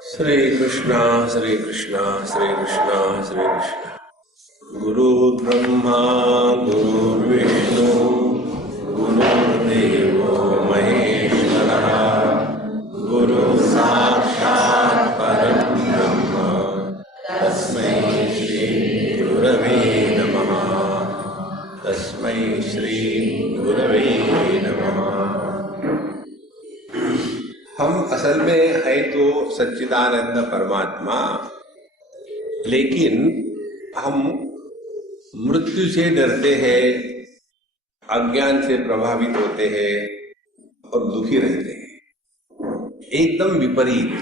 श्री कृष्णा श्री कृष्णा श्री कृष्णा श्री कृष्णा। गुरु ब्रह्मा गुरुर्विष्णु गुरुर्देवो महेश्वरः गुरु साक्षात् परं ब्रह्म तस्मै श्री गुरवे नमः। तस्मै श्री गुरवे नमः। हम असल में है तो सच्चिदानंद परमात्मा, लेकिन हम मृत्यु से डरते हैं, अज्ञान से प्रभावित होते हैं और दुखी रहते हैं। एकदम विपरीत।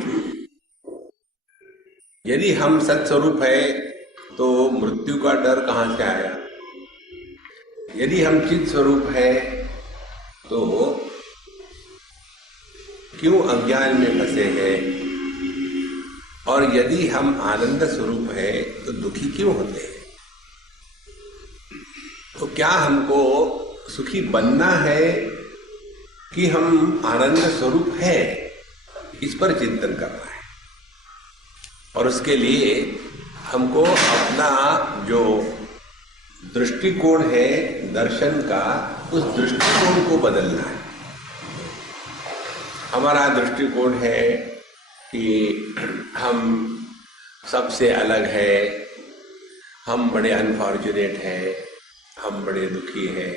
यदि हम सत्स्वरूप है तो मृत्यु का डर कहां से आया? यदि हम चित स्वरूप है तो क्यों अज्ञान में फंसे हैं? और यदि हम आनंद स्वरूप है तो दुखी क्यों होते हैं? तो क्या हमको सुखी बनना है कि हम आनंद स्वरूप है, इस पर चिंतन करना है। और उसके लिए हमको अपना जो दृष्टिकोण है दर्शन का, उस दृष्टिकोण को बदलना है। हमारा दृष्टिकोण है कि हम सबसे अलग है, हम बड़े अनफॉर्चुनेट हैं, हम बड़े दुखी हैं।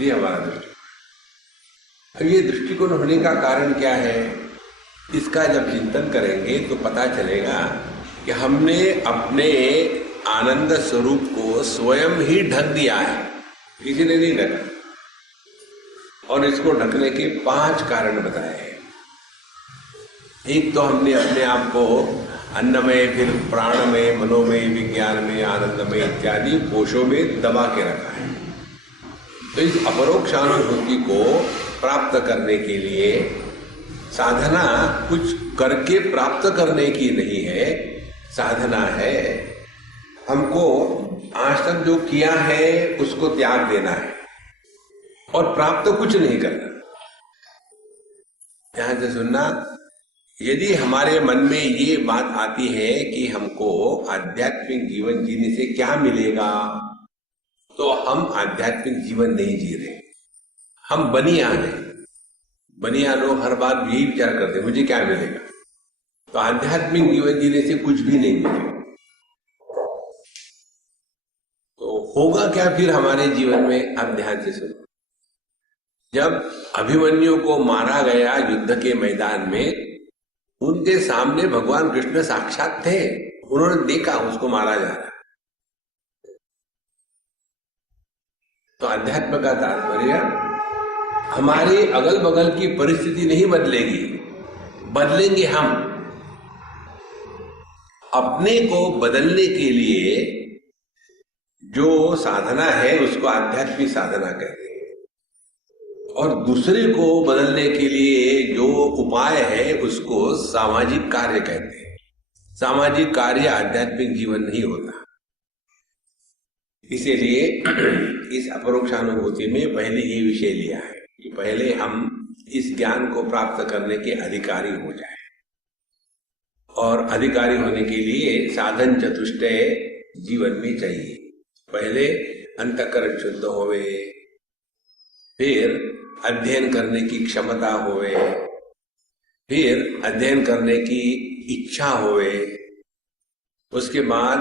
ये हमारा दृष्टिकोण। अब ये दृष्टिकोण होने का कारण क्या है? इसका जब चिंतन करेंगे तो पता चलेगा कि हमने अपने आनंद स्वरूप को स्वयं ही ढक दिया है, किसी ने नहीं ढका। और इसको ढकने के 5 कारण बताए हैं। एक तो हमने अपने आप को अन्नमय, फिर प्राणमय, मनोमय, विज्ञान में, आनंदमय इत्यादि कोशों में दबा के रखा है। तो इस अपरोक्षानुभूति को प्राप्त करने के लिए साधना कुछ करके प्राप्त करने की नहीं है। साधना है हमको आज तक जो किया है उसको त्याग देना है और प्राप्त कुछ नहीं करना। ध्यान से सुनना। यदि हमारे मन में ये बात आती है कि हमको आध्यात्मिक जीवन जीने से क्या मिलेगा, तो हम आध्यात्मिक जीवन नहीं जी रहे, हम बनिया हैं। बनिया लोग हर बार यही विचार करते मुझे क्या मिलेगा। तो आध्यात्मिक जीवन जीने से कुछ भी नहीं मिलेगा। तो होगा क्या फिर हमारे जीवन में? आप ध्यान से सुनो। जब अभिमन्यु को मारा गया युद्ध के मैदान में, उनके सामने भगवान कृष्ण साक्षात थे। उन्होंने देखा उसको मारा जा रहा। तो अध्यात्म का तात्पर्य हमारे अगल बगल की परिस्थिति नहीं बदलेगी, बदलेंगे हम। अपने को बदलने के लिए जो साधना है उसको आध्यात्मिक साधना कहते हैं, और दूसरे को बदलने के लिए जो उपाय है उसको सामाजिक कार्य कहते हैं। सामाजिक कार्य आध्यात्मिक जीवन नहीं होता। इसीलिए इस अपरोक्षानुभूति में पहले ये विषय लिया है कि पहले हम इस ज्ञान को प्राप्त करने के अधिकारी हो जाए। और अधिकारी होने के लिए साधन चतुष्टय जीवन में चाहिए। पहले अंतःकरण शुद्ध होवे, फिर अध्ययन करने की क्षमता होवे, फिर अध्ययन करने की इच्छा होवे, उसके बाद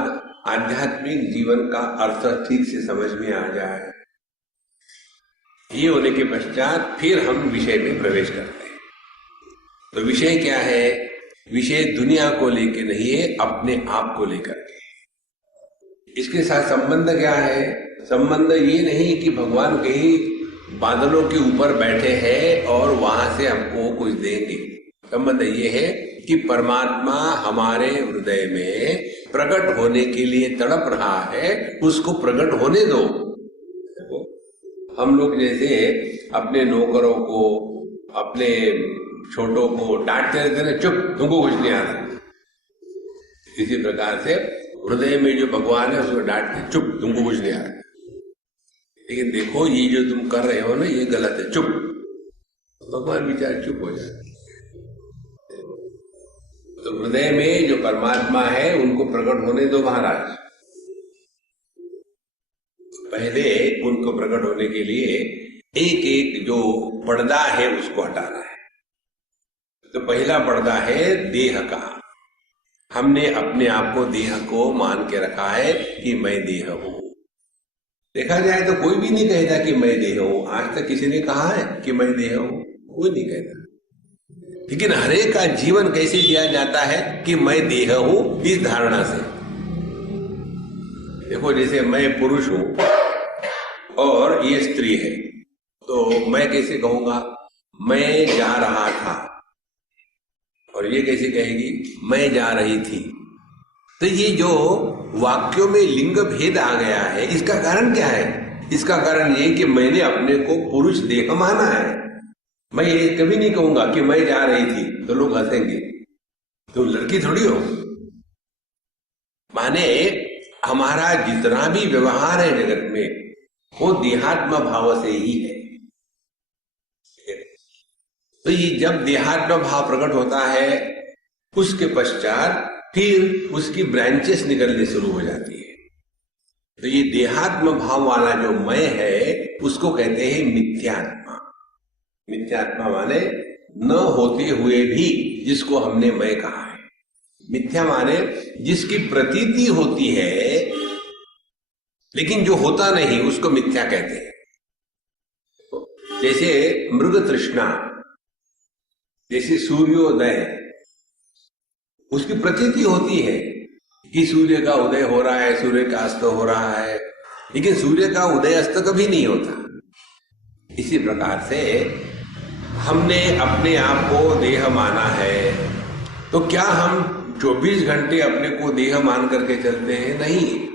आध्यात्मिक जीवन का अर्थ ठीक से समझ में आ जाए। ये होने के पश्चात फिर हम विषय में प्रवेश करते हैं। तो विषय क्या है? विषय दुनिया को लेके नहीं है, अपने आप को लेकर के। इसके साथ संबंध क्या है? संबंध ये नहीं कि भगवान कहीं बादलों के ऊपर बैठे हैं और वहां से हमको कुछ देंगे। संबंध ये है कि परमात्मा हमारे हृदय में प्रकट होने के लिए तड़प रहा है, उसको प्रकट होने दो। हम लोग जैसे अपने नौकरों को, अपने छोटों को डांटते रहते हैं, चुप तुमको कुछ नहीं आता। इसी प्रकार से हृदय में जो भगवान है उसको डांटते, चुप तुमको कुछ नहीं आता। लेकिन देखो ये जो तुम कर रहे हो ना ये गलत है, चुप। भगवान बेचारे चुप हो जाते। तो हृदय में जो परमात्मा है उनको प्रकट होने दो महाराज। पहले उनको प्रकट होने के लिए एक एक जो पर्दा है उसको हटाना है। तो पहला पर्दा है देह का। हमने अपने आप को देह को मान के रखा है कि मैं देह हूं। देखा जाए तो कोई भी नहीं कहता कि मैं देह हूं। आज तक किसी ने कहा है कि मैं देह हूं? कोई नहीं कहता। लेकिन हरेक का जीवन कैसे जिया जाता है कि मैं देह हूं, इस धारणा से। देखो, जैसे मैं पुरुष हूं और ये स्त्री है, तो मैं कैसे कहूंगा मैं जा रहा था, और ये कैसे कहेगी मैं जा रही थी। तो ये जो वाक्यों में लिंग भेद आ गया है, इसका कारण क्या है? इसका कारण ये कि मैंने अपने को पुरुष देह माना है। मैं ये कभी नहीं कहूंगा कि मैं जा रही थी, तो लोग हंसेंगे, तुम लड़की थोड़ी हो। माने हमारा जितना भी व्यवहार है जगत में वो देहात्म भाव से ही है। तो ये जब देहात्म भाव प्रकट होता है, उसके पश्चात फिर उसकी ब्रांचेस निकलने शुरू हो जाती है। तो ये देहात्म भाव वाला जो मैं है उसको कहते हैं मिथ्यात्मा। मिथ्यात्मा माने न होते हुए भी जिसको हमने मैं कहा है। मिथ्या माने जिसकी प्रतीति होती है लेकिन जो होता नहीं, उसको मिथ्या कहते हैं। जैसे मृग तृष्णा, जैसे सूर्योदय, उसकी प्रतीति होती है कि सूर्य का उदय हो रहा है, सूर्य का अस्त हो रहा है, लेकिन सूर्य का उदय अस्त कभी नहीं होता। इसी प्रकार से हमने अपने आप को देह माना है, तो क्या हम 24 घंटे अपने को देह मान करके चलते हैं? नहीं।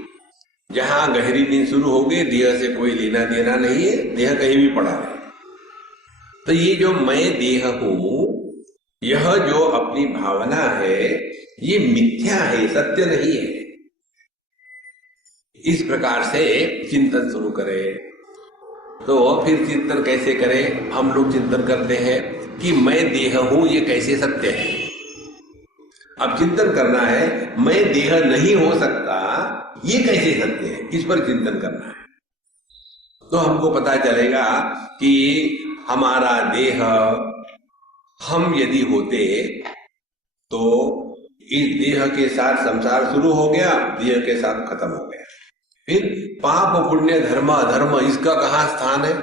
जहां गहरी नींद शुरू हो गई, देह से कोई लेना देना नहीं है, देह कहीं भी पड़ा है। तो ये जो मैं देह हूं, यह जो अपनी भावना है, ये मिथ्या है, सत्य नहीं है। इस प्रकार से चिंतन शुरू करें। तो फिर चिंतन कैसे करें? हम लोग चिंतन करते हैं कि मैं देह हूं, ये कैसे सत्य है। अब चिंतन करना है मैं देह नहीं हो सकता, ये कैसे सत्य है, इस पर चिंतन करना है। तो हमको पता चलेगा कि हमारा देह, हम यदि होते तो इस देह के साथ संसार शुरू हो गया, देह के साथ खत्म हो गया। फिर पाप पुण्य धर्म अधर्म, इसका कहां स्थान है?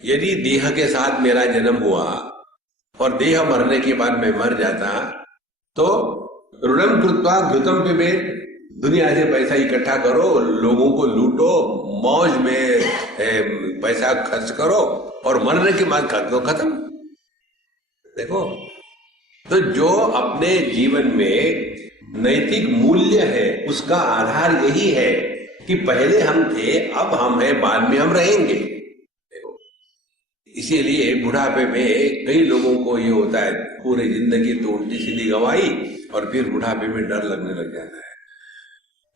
यदि देह के साथ मेरा जन्म हुआ और देह मरने के बाद मैं मर जाता, तो ऋणम कृत्वा घृतम पिबेत, दुनिया से पैसा इकट्ठा करो, लोगों को लूटो, मौज में पैसा खर्च करो और मरने के बाद खत्म। देखो, तो जो अपने जीवन में नैतिक मूल्य है उसका आधार यही है कि पहले हम थे, अब हम हैं, बाद में हम रहेंगे। देखो, इसीलिए बुढ़ापे में कई लोगों को ये होता है, पूरी जिंदगी तो उल्टी सीधी गंवाई और फिर बुढ़ापे में डर लगने लग जाता है।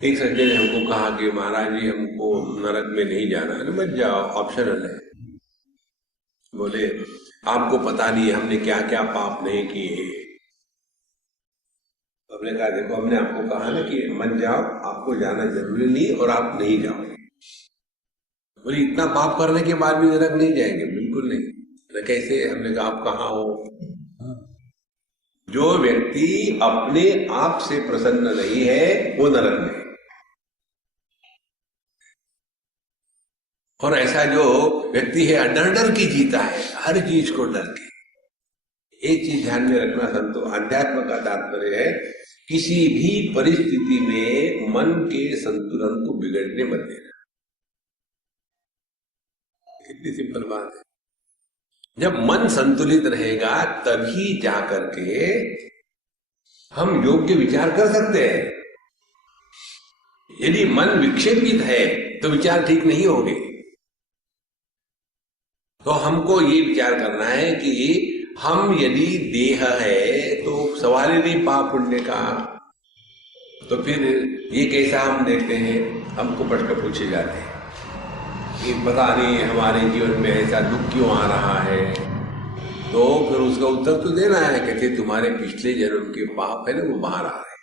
एक सज्जन ने हमको कहा कि महाराज जी, हमको नरक में नहीं जाना है। मत जाओ, ऑप्शनल है। बोले आपको पता नहीं हमने क्या क्या पाप नहीं किए। हमने कहा देखो, हमने आपको कहा ना कि मत जाओ, आपको जाना जरूरी नहीं और आप नहीं जाओगे। बोले इतना पाप करने के बाद भी नरक नहीं जाएंगे? बिल्कुल नहीं। कैसे? हमने कहा आप कहाँ हो? जो व्यक्ति अपने आप से प्रसन्न नहीं है वो नरक में। और ऐसा जो व्यक्ति है डर की जीता है, हर चीज को डर के। एक चीज ध्यान में रखना संतो, अध्यात्म का तात्पर्य है किसी भी परिस्थिति में मन के संतुलन को बिगड़ने मत देना। कितनी सिंपल बात है। जब मन संतुलित रहेगा तभी जाकर के हम योग्य विचार कर सकते हैं। यदि मन विक्षेपित है तो विचार ठीक नहीं होंगे। तो हमको ये विचार करना है कि हम यदि देह है तो सवाल ही नहीं पाप पुण्य का। तो फिर ये कैसा हम देखते हैं, हमको प्रश्न पूछे जाते हैं कि पता नहीं हमारे जीवन में ऐसा दुख क्यों आ रहा है। तो फिर उसका उत्तर तो देना है। कहते तुम्हारे पिछले जन्म के पाप है ना, वो बाहर आ रहे हैं।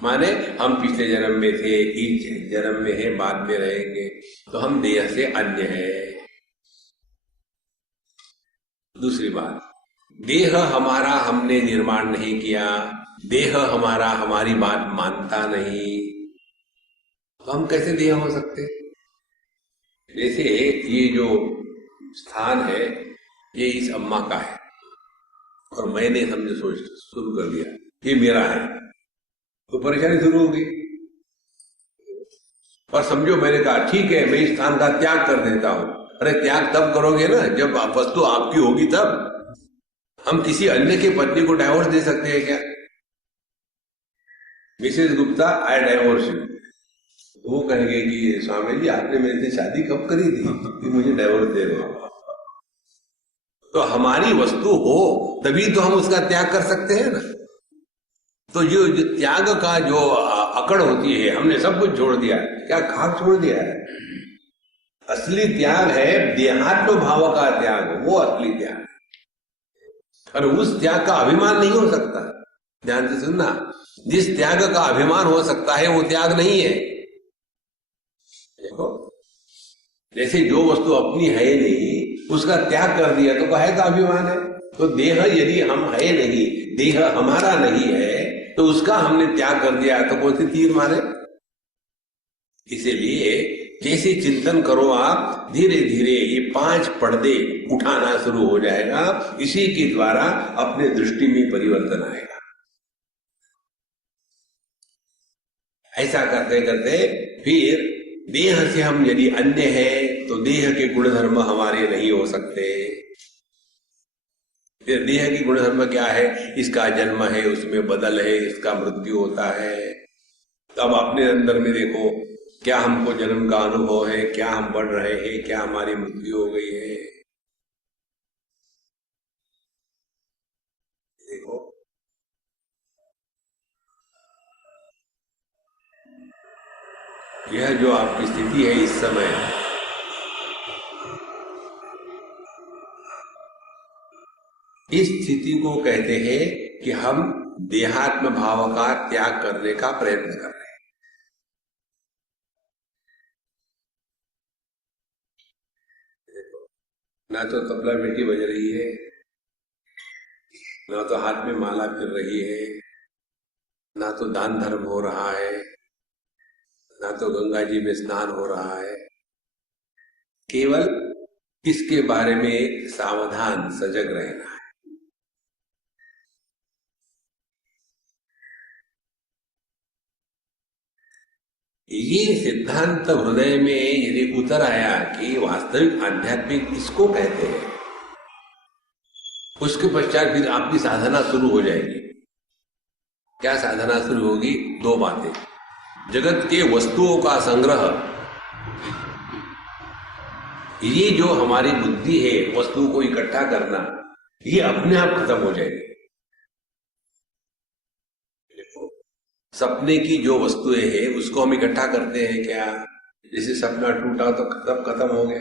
माने हम पिछले जन्म में थे, इस जन्म में है, बाद में रहेंगे, तो हम देह से अन्य है। दूसरी बात, देह हमारा हमने निर्माण नहीं किया, देह हमारा हमारी बात मानता नहीं, तो हम कैसे देह हो सकते? जैसे ये जो स्थान है ये इस अम्मा का है और मैंने समझे सोच शुरू कर दिया ये मेरा है, तो परेशानी शुरू होगी। और समझो मैंने कहा ठीक है मैं इस स्थान का त्याग कर देता हूं। अरे त्याग तब करोगे ना जब वस्तु आपकी होगी तब। हम किसी अन्य के पत्नी को डाइवोर्स दे सकते हैं क्या? Mrs Gupta I divorce you, वो कहेंगे कि स्वामी जी आपने मेरे से शादी कब करी थी कि मुझे डाइवोर्स दे रहे हो? तो हमारी वस्तु हो तभी तो हम उसका त्याग कर सकते हैं ना। तो जो त्याग का जो अकड़ होती है, हमने सब कुछ छोड़ दिया, क्या खाक छोड़ दिया है? असली त्याग है देहात्म भाव का त्याग, वो असली त्याग। और उस त्याग का अभिमान नहीं हो सकता। ध्यान से सुनना, जिस त्याग का अभिमान हो सकता है वो त्याग नहीं है। देखो जैसे जो वस्तु अपनी है नहीं उसका त्याग कर दिया तो है का अभिमान है। तो देह यदि हम है नहीं, देह हमारा नहीं है, तो उसका हमने त्याग कर दिया तो कौन सी तीर मारे? इसीलिए जैसे चिंतन करो आप, धीरे धीरे ये 5 पर्दे उठाना शुरू हो जाएगा। इसी के द्वारा अपने दृष्टि में परिवर्तन आएगा। ऐसा करते करते फिर देह से हम यदि अन्य हैं तो देह के गुणधर्म हमारे नहीं हो सकते। फिर देह की गुणधर्म क्या है? इसका जन्म है, उसमें बदल है, इसका मृत्यु होता है। तो अब अपने अंदर में देखो क्या हमको जन्म का अनुभव है, क्या हम बढ़ रहे हैं, क्या हमारी मृत्यु हो गई है। देखो यह जो आपकी स्थिति है इस समय, इस स्थिति को कहते हैं कि हम देहात्म भाव का त्याग करने का प्रयत्न कर रहे हैं। ना तो तबला बेटी बज रही है, ना तो हाथ में माला फिर रही है, ना तो दान धर्म हो रहा है, ना तो गंगा जी में स्नान हो रहा है। केवल इसके बारे में सावधान सजग रहना है। ये सिद्धांत हृदय में यदि उतर आया कि वास्तविक आध्यात्मिक इसको कहते हैं, उसके पश्चात फिर आपकी साधना शुरू हो जाएगी। क्या साधना शुरू होगी? 2 बातें। जगत के वस्तुओं का संग्रह, ये जो हमारी बुद्धि है वस्तुओं को इकट्ठा करना, ये अपने आप खत्म हो जाएगी। सपने की जो वस्तुएं हैं उसको हम इकट्ठा करते हैं क्या? जैसे सपना टूटा तो सब खत्म हो गया,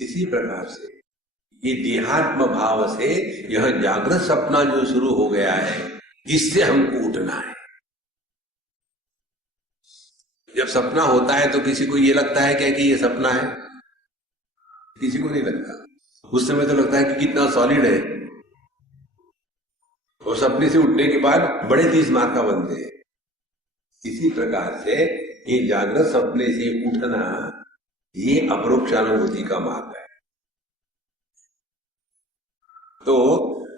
इसी प्रकार से ये देहात्म भाव से यह जागृत सपना जो शुरू हो गया है, इससे हमको उठना है। जब सपना होता है तो किसी को ये लगता है क्या कि ये सपना है? किसी को नहीं लगता। उस समय तो लगता है कि कितना सॉलिड है, और सपने से उठने के बाद बड़े 30 मार्क का बनते हैं। इसी प्रकार से ये जागृत सपने से उठना, ये अपरोक्षानुभूति का मार्ग है। तो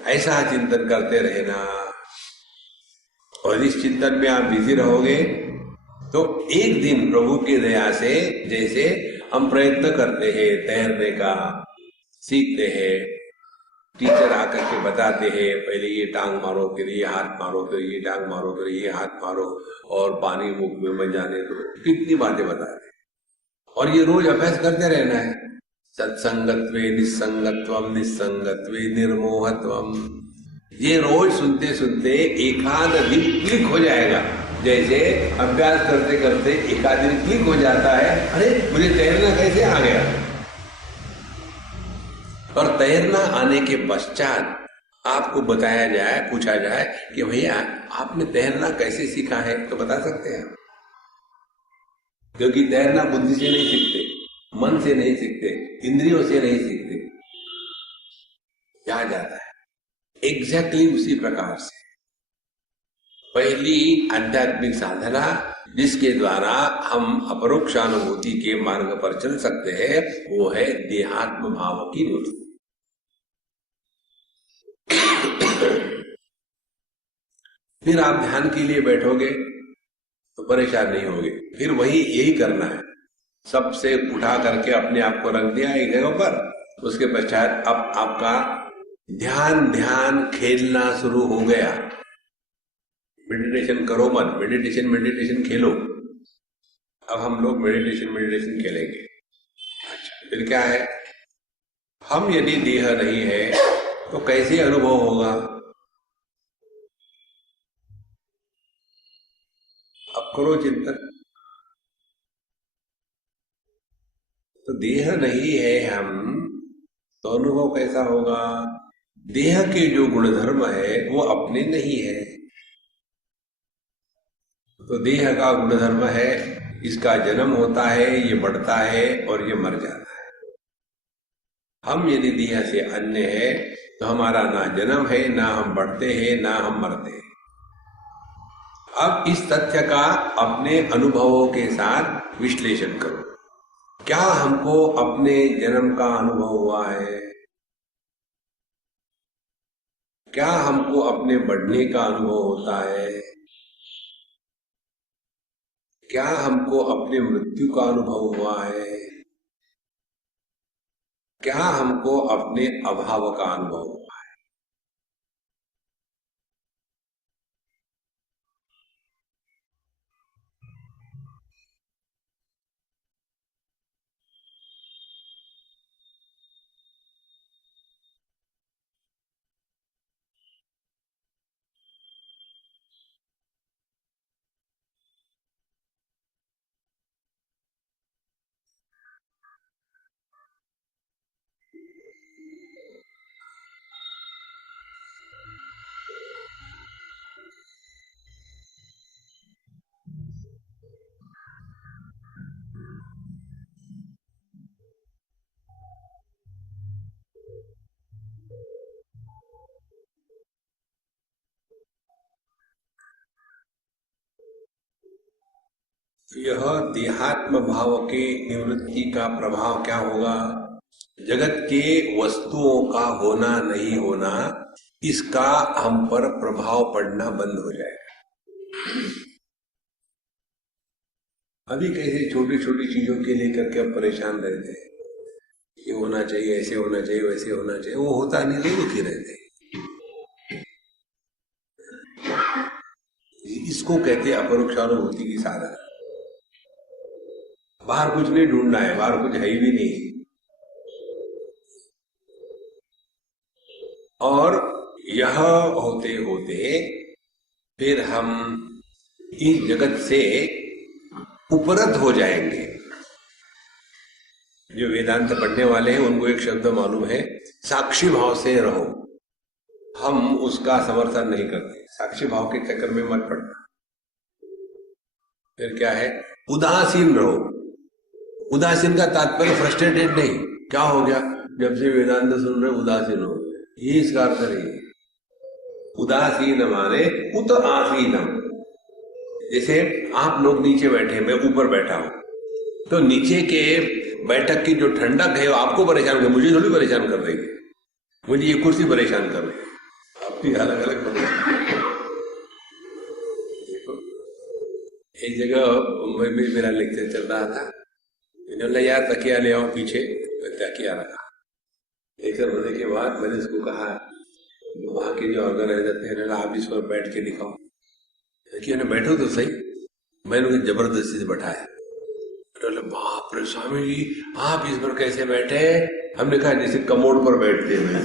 ऐसा चिंतन करते रहना, और इस चिंतन में आप बिजी रहोगे तो एक दिन प्रभु की दया से, जैसे हम प्रयत्न करते हैं तैरने का, सीखते हैं, टीचर आकर के बताते हैं पहले ये टांग मारो, फिर ये हाथ मारो, फिर ये टांग मारो, फिर ये हाथ मारो, और पानी मुख में मत जाने दो, कितनी बातें बताते हैं। और ये रोज अभ्यास करते रहना है। सत्संगत्वे निस्संगत्वम, निस्संगत्वे निर्मोहत्वम, ये रोज सुनते सुनते एकाध दिन क्लिक हो जाएगा। जैसे अभ्यास करते करते एकाध दिन क्लिक हो जाता है, अरे मुझे तैरना कैसे आ गया। और तैरना आने के पश्चात आपको बताया जाए, पूछा जाए कि भैया आपने तैरना कैसे सीखा है, तो बता सकते हैं? क्योंकि तैरना बुद्धि से नहीं सीखते, मन से नहीं सीखते, इंद्रियों से नहीं सीखते, क्या जाता है एग्जैक्टली उसी प्रकार से पहली आध्यात्मिक साधना जिसके द्वारा हम अपरोक्षानुभूति के मार्ग पर चल सकते हैं, वो है देहात्म भाव की निवृत्ति। फिर आप ध्यान के लिए बैठोगे तो परेशान नहीं होगे, फिर वही यही करना है, सबसे उठा करके अपने आप को रख दिया एक जगह पर, उसके पश्चात अब आपका ध्यान खेलना शुरू हो गया। मेडिटेशन करो मत, मेडिटेशन खेलो। अब हम लोग मेडिटेशन खेलेंगे। अच्छा, फिर क्या है, हम यदि देह नहीं है तो कैसे अनुभव होगा? अब करो चिंतन। तो देह नहीं है हम, तो अनुभव कैसा होगा? देह के जो गुणधर्म है वो अपने नहीं है। तो देह का गुणधर्म है, इसका जन्म होता है, ये बढ़ता है और ये मर जाता है। हम यदि देह से अन्य है तो हमारा ना जन्म है, ना हम बढ़ते हैं, ना हम मरते हैं। अब इस तथ्य का अपने अनुभवों के साथ विश्लेषण करो। क्या हमको अपने जन्म का अनुभव हुआ है? क्या हमको अपने बढ़ने का अनुभव होता है? क्या हमको अपने मृत्यु का अनुभव हुआ है? क्या हमको अपने अभाव का अनुभव हुआ है? यह देहात्म भाव के निवृत्ति का प्रभाव क्या होगा? जगत के वस्तुओं का होना नहीं होना, इसका हम पर प्रभाव पड़ना बंद हो जाएगा। अभी कैसे छोटी छोटी चीजों के लेकर के अब परेशान रहते हैं, ये होना चाहिए, ऐसे होना चाहिए, वैसे होना चाहिए, वो होता नहीं, नहीं दुखी रहते। इसको कहते हैं अपरोक्षानुभूति की साधना। बाहर कुछ नहीं ढूंढना है, बाहर कुछ है ही भी नहीं। और यह होते होते फिर हम इस जगत से उपरत हो जाएंगे। जो वेदांत पढ़ने वाले हैं उनको एक शब्द मालूम है, साक्षी भाव से रहो। हम उसका समर्थन नहीं करते, साक्षी भाव के चक्कर में मत पड़ना। फिर क्या है, उदासीन रहो। उदासीन का तात्पर्य फ्रस्ट्रेटेड नहीं, क्या हो गया जब से वेदांत सुन रहे उदासीन हो, ये इसका अर्थ नहीं। उदासीन माने उत आसीनम। जैसे आप लोग नीचे बैठे, मैं ऊपर बैठा हूं, तो नीचे के बैठक की जो ठंडक है वो आपको परेशान कर, मुझे थोड़ी परेशान कर देगी। मुझे ये कुर्सी परेशान कर रही है, अपनी अलग अलग परेशान। एक जगह मुंबई में मेरा लेक्चर चल रहा था, इन्होंने यार तकिया ले आओ, पीछे तकिया रखा। लेक्चर होने के बाद मैंने उसको कहा, वहां के जो ऑर्गेनाइजर थे, आप इस पर बैठ के दिखाओ। कि बैठो तो सही। मैंने उन्हें जबरदस्ती से बैठाया। बाप रे स्वामी जी, आप इस पर कैसे बैठे? हमने कहा जैसे कमोड पर बैठते हैं,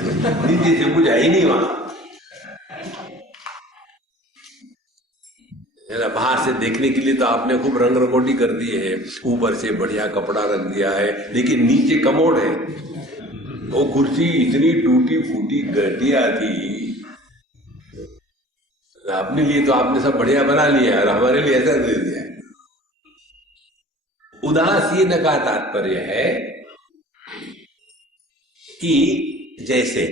नीचे से कुछ है ही नहीं वहां। बाहर से देखने के लिए तो आपने खूब रंग रंगोटी कर दी है, ऊपर से बढ़िया कपड़ा रख दिया है, लेकिन नीचे कमोड है। वो कुर्सी इतनी टूटी फूटी घटिया थी, अपने लिए तो आपने सब बढ़िया बना लिया और हमारे लिए ऐसा दे दिया। उदासीन का तात्पर्य है कि जैसे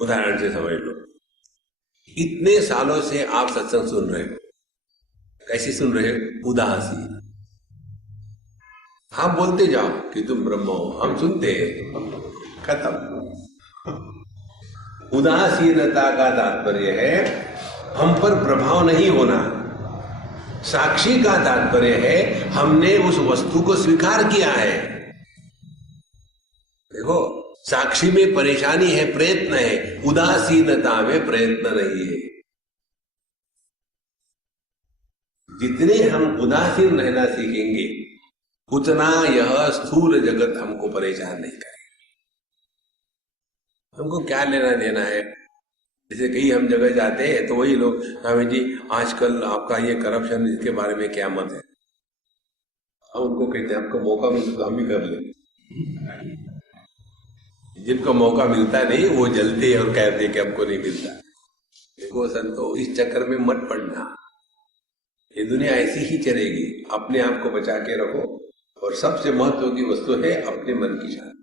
उदाहरण से समझ लो, इतने सालों से आप सत्संग सुन रहे हो, कैसे सुन रहे हो? उदासीन। हम बोलते जाओ कि तुम ब्रह्म हो, हम सुनते हैं, खत्म। उदासीनता का तात्पर्य है हम पर प्रभाव नहीं होना। साक्षी का तात्पर्य है हमने उस वस्तु को स्वीकार किया है। देखो, साक्षी में परेशानी है, प्रयत्न है, उदासीनता में प्रयत्न नहीं है। जितने हम उदासीन रहना सीखेंगे उतना यह स्थूल जगत हमको परेशान नहीं करेगा। हमको क्या लेना देना है? जैसे कहीं हम जगह जाते हैं तो वही लोग, स्वामी जी आजकल आपका ये करप्शन, इसके बारे में क्या मत है? हम उनको कहते हैं आपको मौका मिलता तो हम भी कर ले। जिनको मौका मिलता नहीं वो जलते हैं और कहते कि हमको नहीं मिलता। देखो संतो, इस चक्कर में मत पड़ना। ये दुनिया ऐसी ही चलेगी। अपने आप को बचा के रखो, और सबसे महत्व की वस्तु है अपने मन की शांति।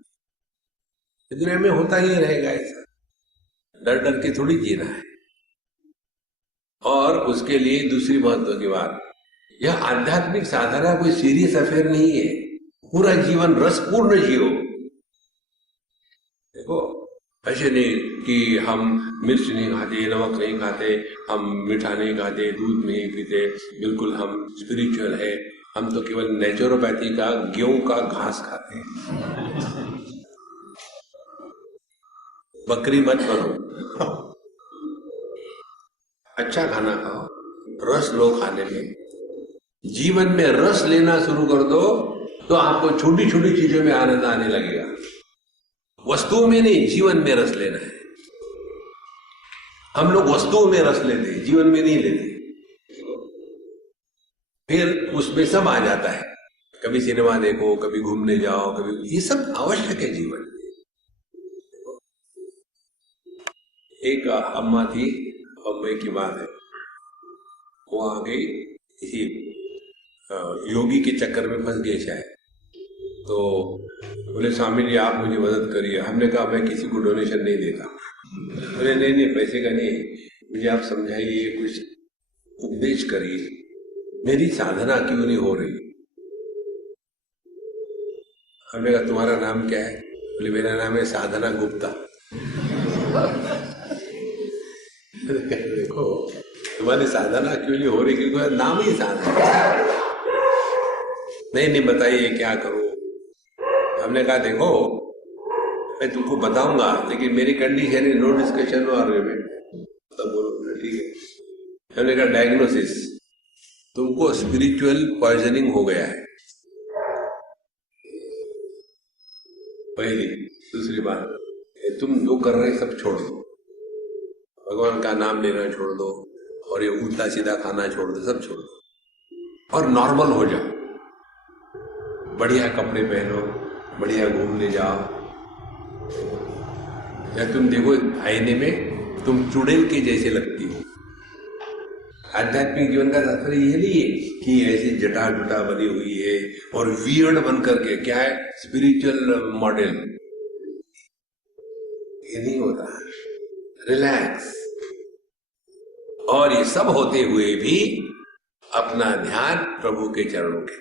दुनिया में होता ही रहेगा ऐसा, डर डर के थोड़ी जीना है। और उसके लिए दूसरी महत्व की बात, यह आध्यात्मिक साधना कोई सीरियस अफेयर नहीं है। पूरा जीवन रसपूर्ण जियो। देखो, ऐसे नहीं कि हम मिर्च नहीं खाते, नमक नहीं खाते, हम मीठा नहीं खाते, दूध नहीं पीते, बिल्कुल हम स्पिरिचुअल है, हम तो केवल नेचुरोपैथी का गेहूं का घास खाते हैं। बकरी मत बनो, अच्छा खाना खाओ, रस लो खाने में। जीवन में रस लेना शुरू कर दो तो आपको छोटी छोटी चीजों में आनंद आने लगेगा। वस्तुओं में नहीं, जीवन में रस लेना है। हम लोग वस्तुओं में रस लेते, जीवन में नहीं लेते। फिर उसमें सब आ जाता है। कभी सिनेमा देखो, कभी घूमने जाओ, कभी, ये सब आवश्यक है जीवन में। एक अम्मा थी, अम्मा की बात है, वो आ गई, इसी योगी के चक्कर में फंस गए शायद। तो बोले स्वामी जी आप मुझे मदद करिए। हमने कहा मैं किसी को डोनेशन नहीं देता। बोले नहीं पैसे का नहीं, मुझे आप समझाइए, कुछ उपदेश करिए, मेरी साधना क्यों नहीं हो रही। हमने कहा तुम्हारा नाम क्या है? बोले मेरा नाम है साधना गुप्ता। देखो, तुम्हारी साधना क्यों नहीं हो रही? क्योंकि नाम ही साधना। नहीं बताइए क्या करूं। हमने कहा देखो, मैं तुमको बताऊंगा, लेकिन मेरी कंडीशन है नो डिस्कशन और आर्ग्यूमेंट। तब बोलो ठीक है। हमने कहा डायग्नोसिस, तुमको स्पिरिचुअल पॉइजनिंग हो गया है, पहली। दूसरी बात, तुम जो कर रहे सब छोड़ दो, भगवान का नाम लेना छोड़ दो, और ये उल्टा सीधा खाना छोड़ दो, सब छोड़ दो, और नॉर्मल हो जाओ। बढ़िया कपड़े पहनो, बढ़िया घूमने जाओ। या तुम देखो आईने में, तुम चुड़ैल के जैसे लगती हो। आध्यात्मिक जीवन का तात्पर्य ये नहीं है कि ऐसी जटा जुटा बनी हुई है और वियर्ड बन करके, क्या है स्पिरिचुअल मॉडल, ये नहीं होता। रिलैक्स। और ये सब होते हुए भी अपना ध्यान प्रभु के चरणों के,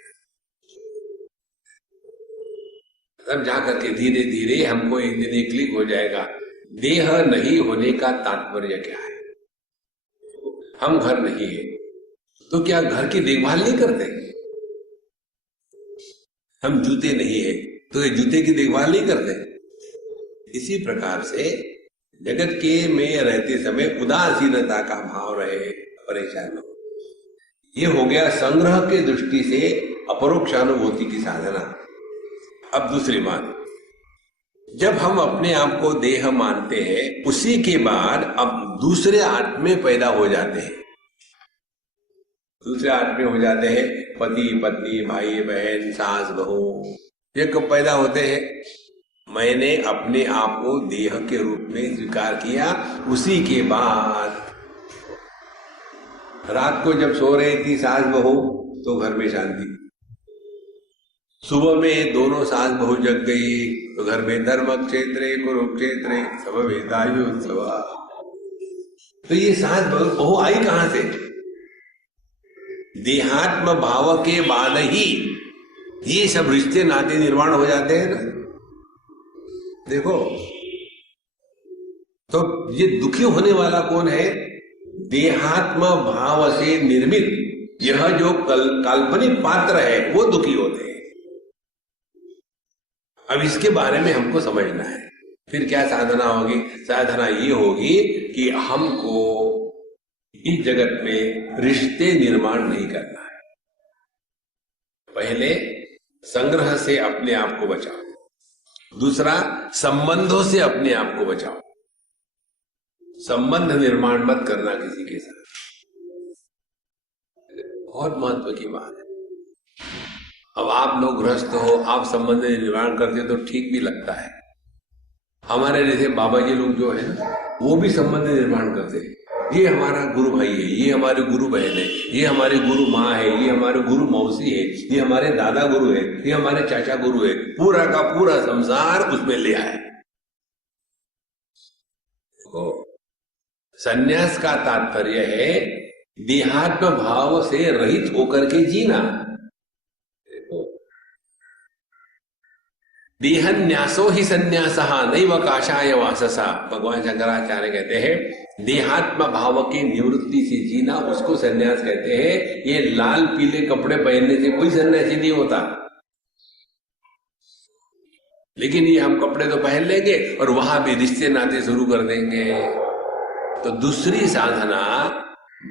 तब जाकर के धीरे धीरे हमको एक दिन एक क्लिक हो जाएगा, देह नहीं होने का तात्पर्य क्या है। हम घर नहीं है तो क्या घर की देखभाल नहीं करते? हम जूते नहीं है तो ये जूते की देखभाल नहीं करते? इसी प्रकार से जगत के में रहते समय उदासीनता का भाव रहे, परेशान हो। ये हो गया संग्रह के दृष्टि से अपरोक्षानुभूति की साधना। अब दूसरी बात, जब हम अपने आप को देह मानते हैं, उसी के बाद अब दूसरे आत्मे पैदा हो जाते हैं। दूसरे आत्मे हो जाते हैं पति पत्नी, भाई बहन, सास बहू। ये कब पैदा होते हैं? मैंने अपने आप को देह के रूप में स्वीकार किया। उसी के बाद रात को जब सो रही थी सास बहू तो घर में शांति, सुबह में दोनों सास बहू जग गई तो घर में धर्म क्षेत्रे कुरुक्षेत्रे सब वेदायुत्सव। तो ये सास बहू आई कहां से? देहात्म भाव के बाद ही ये सब रिश्ते नाते निर्माण हो जाते हैं ना। देखो तो ये दुखी होने वाला कौन है? देहात्म भाव से निर्मित यह जो काल्पनिक पात्र है वो दुखी होते हैं। अब इसके बारे में हमको समझना है। फिर क्या साधना होगी? साधना ये होगी कि हमको इस जगत में रिश्ते निर्माण नहीं करना है। पहले संग्रह से अपने आप को बचाओ, दूसरा संबंधों से अपने आप को बचाओ। संबंध निर्माण मत करना किसी के साथ, बहुत महत्व की बात है। अब आप लोग गृहस्थ हो, आप संबंध निर्माण करते तो ठीक भी लगता है। हमारे जैसे बाबा जी लोग जो है ना, वो भी संबंध निर्माण करते हैं। ये हमारा गुरु भाई है, ये हमारे गुरु बहन है, ये हमारे गुरु माँ है, ये हमारे गुरु मौसी है, ये हमारे दादा गुरु है, ये हमारे चाचा गुरु है। पूरा का पूरा संसार उसमें ले आए। संन्यास का तात्पर्य है देहात्म भाव से रहित होकर के जीना। देहन्यासो ही संन्यासः नैव काषाय वाससा। भगवान शंकराचार्य कहते हैं देहात्म भाव की निवृत्ति से जीना, उसको संन्यास कहते हैं। ये लाल पीले कपड़े पहनने से कोई सन्यासी नहीं होता। लेकिन ये हम कपड़े तो पहन लेंगे और वहां भी रिश्ते नाते शुरू कर देंगे। तो दूसरी साधना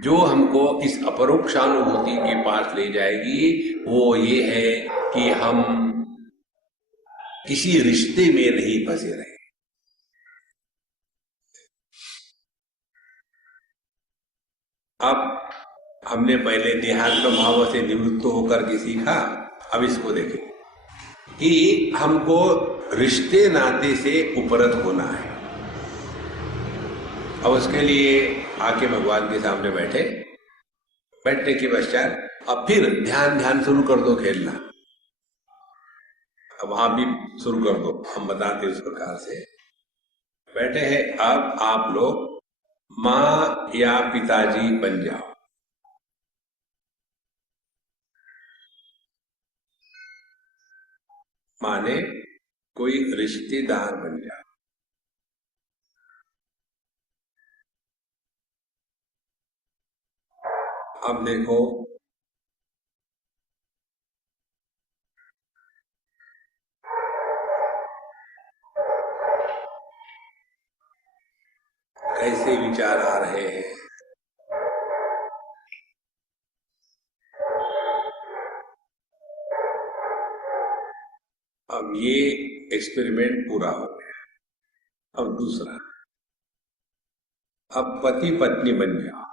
जो हमको इस अपरोक्षानुभूति के पास ले जाएगी वो ये है कि हम किसी रिश्ते में नहीं फंसे रहे। अब हमने पहले देहात्म भाव से निवृत्त होकर के सीखा। अब इसको देखें कि हमको रिश्ते नाते से उपरत होना है। अब उसके लिए आके भगवान के सामने बैठने के पश्चात अब फिर ध्यान शुरू कर दो खेलना। अब आप भी शुरू कर दो, हम बताते उस प्रकार से। बैठे हैं, अब आप लोग माँ या पिताजी बन जाओ। माने कोई रिश्तेदार बन जाओ। अब देखो कैसे विचार आ रहे हैं। अब ये एक्सपेरिमेंट पूरा हो गया। अब दूसरा, अब पति पत्नी बन जाओ।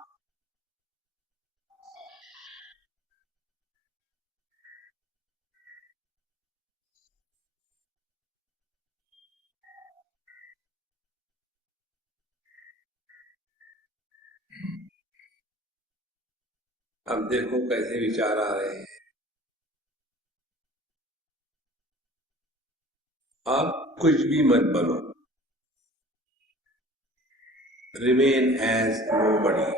अब देखो कैसे विचार आ रहे हैं। अब कुछ भी मत बनो, रिमेन एज नोबडी।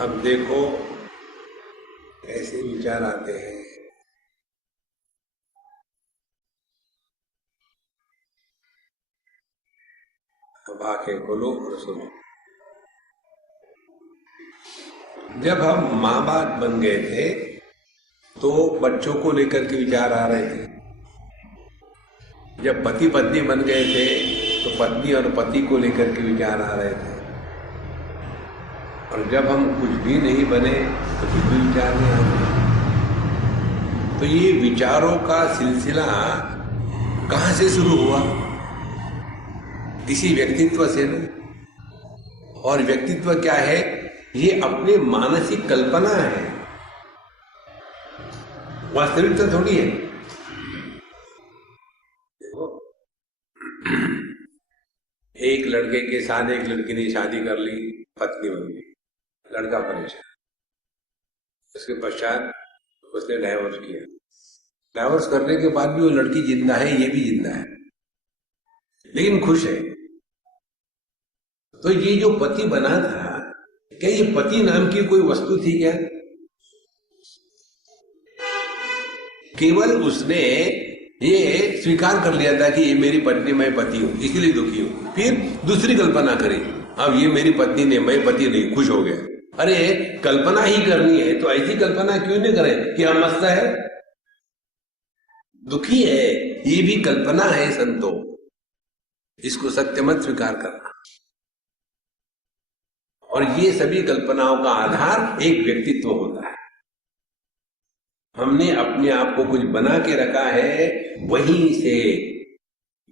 अब देखो कैसे विचार आते हैं। अब आंखें खोलो और सुनो। जब हम माँ बाप बन गए थे तो बच्चों को लेकर के विचार आ रहे थे। जब पति पत्नी बन गए थे तो पत्नी और पति को लेकर के विचार आ रहे थे। और जब हम कुछ भी नहीं बने तो कुछ भी विचार नहीं आते। तो ये विचारों का सिलसिला कहां से शुरू हुआ? इसी व्यक्तित्व से ना। और व्यक्तित्व क्या है? ये अपने मानसिक कल्पना है, वास्तविकता थोड़ी है। एक लड़के के साथ एक लड़की ने शादी कर ली, पत्नी बन गई, लड़का परेशान। उसके पश्चात उसने डाइवोर्स किया। डाइवोर्स करने के बाद भी वो लड़की जिंदा है, ये भी जिंदा है, लेकिन खुश है। तो ये जो पति बना था, क्या ये पति नाम की कोई वस्तु थी क्या? केवल उसने ये स्वीकार कर लिया था कि ये मेरी पत्नी, मैं पति हूं, इसलिए दुखी हूं। फिर दूसरी कल्पना करी, अब ये मेरी पत्नी नहीं, मैं पति नहीं, खुश हो गया। अरे कल्पना ही करनी है तो ऐसी कल्पना क्यों नहीं करें कि हम मस्त है, दुखी है, ये भी कल्पना है संतो, इसको सत्य मत स्वीकार करना। और ये सभी कल्पनाओं का आधार एक व्यक्तित्व होता है। हमने अपने आप को कुछ बना के रखा है, वहीं से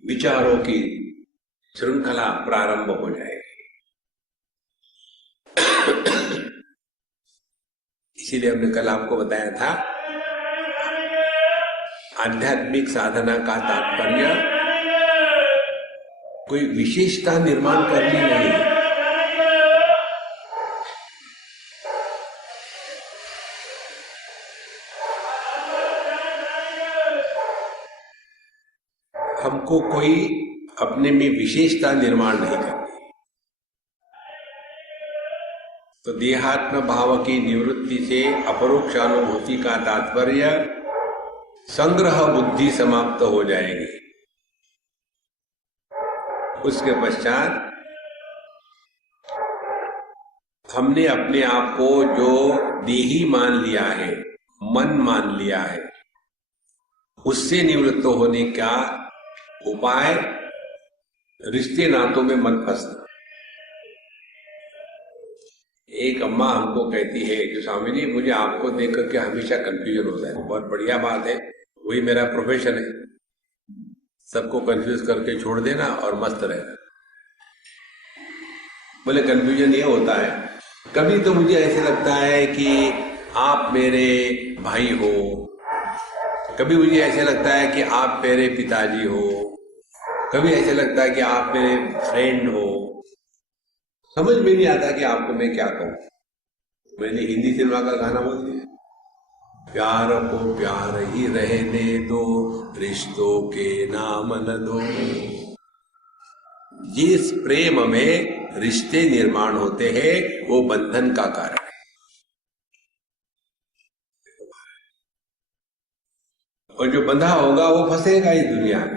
विचारों की श्रृंखला प्रारंभ हो जाएगी। इसीलिए हमने कल आपको बताया था, आध्यात्मिक साधना का तात्पर्य कोई विशेषता निर्माण करनी नहीं है। हमको कोई अपने में विशेषता निर्माण नहीं करनी। तो देहात्म भाव की निवृत्ति से अपरोक्षानुभूति का तात्पर्य संग्रह बुद्धि समाप्त हो जाएगी। उसके पश्चात हमने अपने आप को जो देही मान लिया है, मन मान लिया है, उससे निवृत्त होने का उपाय रिश्ते नातों में मत फंसना। एक अम्मा हमको कहती है कि स्वामी जी, मुझे आपको देख करके हमेशा कंफ्यूजन होता है। बहुत बढ़िया बात है, वही मेरा प्रोफेशन है, सबको कंफ्यूज करके छोड़ देना और मस्त रहना। बोले कंफ्यूजन ये होता है, कभी तो मुझे ऐसे लगता है कि आप मेरे भाई हो, कभी मुझे ऐसे लगता है कि आप मेरे पिताजी हो, कभी ऐसे लगता है कि आप मेरे फ्रेंड हो। समझ में नहीं आता कि आपको मैं क्या कहूं। मैंने हिंदी सिनेमा का गाना बोल दिया, प्यार को प्यार ही रहने दो, रिश्तों के नाम न दो। जिस प्रेम में रिश्ते निर्माण होते हैं वो बंधन का कारण है। और जो बंधा होगा वो फंसेगा इस दुनिया में।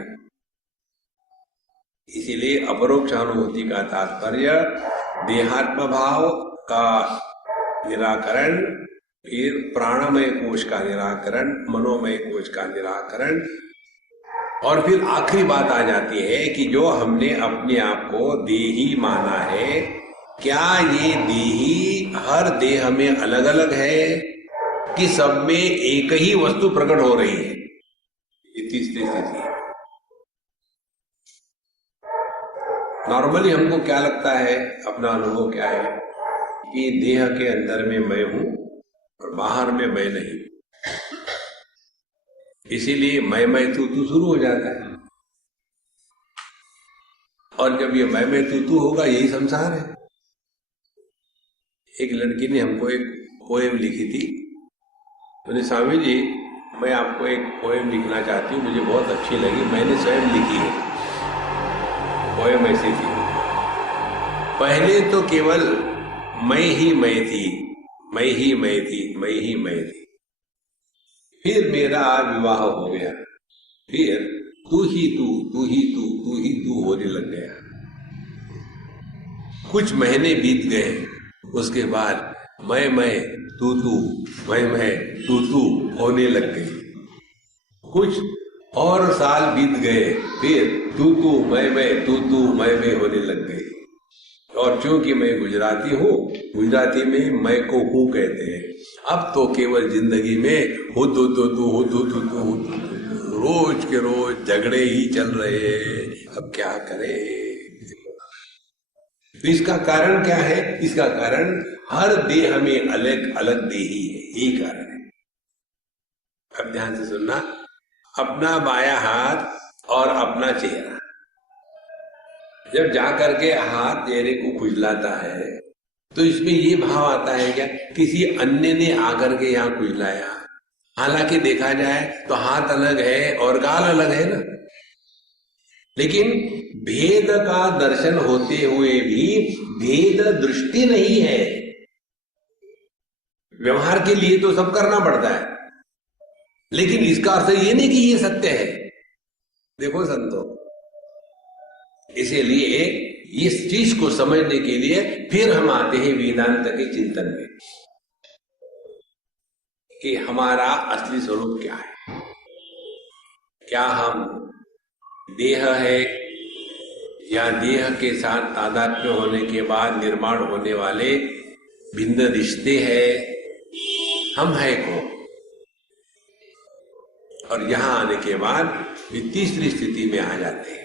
इसीलिए अपरोक्षानुभूति का तात्पर्य देहात्म भाव का निराकरण, फिर प्राणमय कोश का निराकरण, मनोमय कोश का निराकरण, और फिर आखिरी बात आ जाती है कि जो हमने अपने आप को देही माना है, क्या ये देही हर देह में अलग अलग है कि सब में एक ही वस्तु प्रकट हो रही है? ये तीसरी स्थिति है। नॉर्मली हमको क्या लगता है, अपना अनुभव क्या है कि देह के अंदर में मैं हूं और बाहर में मैं नहीं। इसीलिए मैं तू शुरू हो जाता है। और जब ये मैं तू होगा, यही संसार है। एक लड़की ने हमको एक पोएम लिखी थी, बोले स्वामी जी मैं आपको एक पोएम लिखना चाहती हूँ, मुझे बहुत अच्छी लगी, मैंने स्वयं लिखी है। पोएम ऐसी थी, पहले तो केवल मैं ही मैं थी, मैं ही मैं थी, मैं ही मैं थी, फिर मेरा विवाह हो गया, फिर तू ही तू, तू ही तू, तू ही तू होने लग गया। कुछ महीने बीत गए, उसके बाद मैं तू तू, मैं तू तू होने लग गई। कुछ और साल बीत गए, फिर तू तू मैं तू तू मैं होने लग गई। और क्योंकि मैं गुजराती हूँ, गुजराती में मैं को हूँ कहते हैं। अब तो केवल जिंदगी में हो दो रोज के रोज झगड़े ही चल रहे हैं। अब क्या करें। तो इसका कारण क्या है? इसका कारण हर देह में अलग अलग देही है, यही कारण है। अब ध्यान से सुनना, अपना बायां हाथ और अपना चेहरा, जब जाकर के हाथ चेहरे को खुजलाता है तो इसमें ये भाव आता है क्या किसी अन्य ने आकर के यहाँ खुजलाया? हालांकि देखा जाए तो हाथ अलग है और गाल अलग है ना, लेकिन भेद का दर्शन होते हुए भी भेद दृष्टि नहीं है। व्यवहार के लिए तो सब करना पड़ता है, लेकिन इसका अर्थ ये नहीं कि ये सत्य है। देखो संतो, इसीलिए इस चीज को समझने के लिए फिर हम आते हैं वेदांत के चिंतन में कि हमारा असली स्वरूप क्या है। क्या हम देह है या देह के साथ तादात्म्य होने के बाद निर्माण होने वाले भिन्न रिश्ते हैं? हम है कौन? और यहां आने के बाद ये तीसरी स्थिति में आ जाते हैं,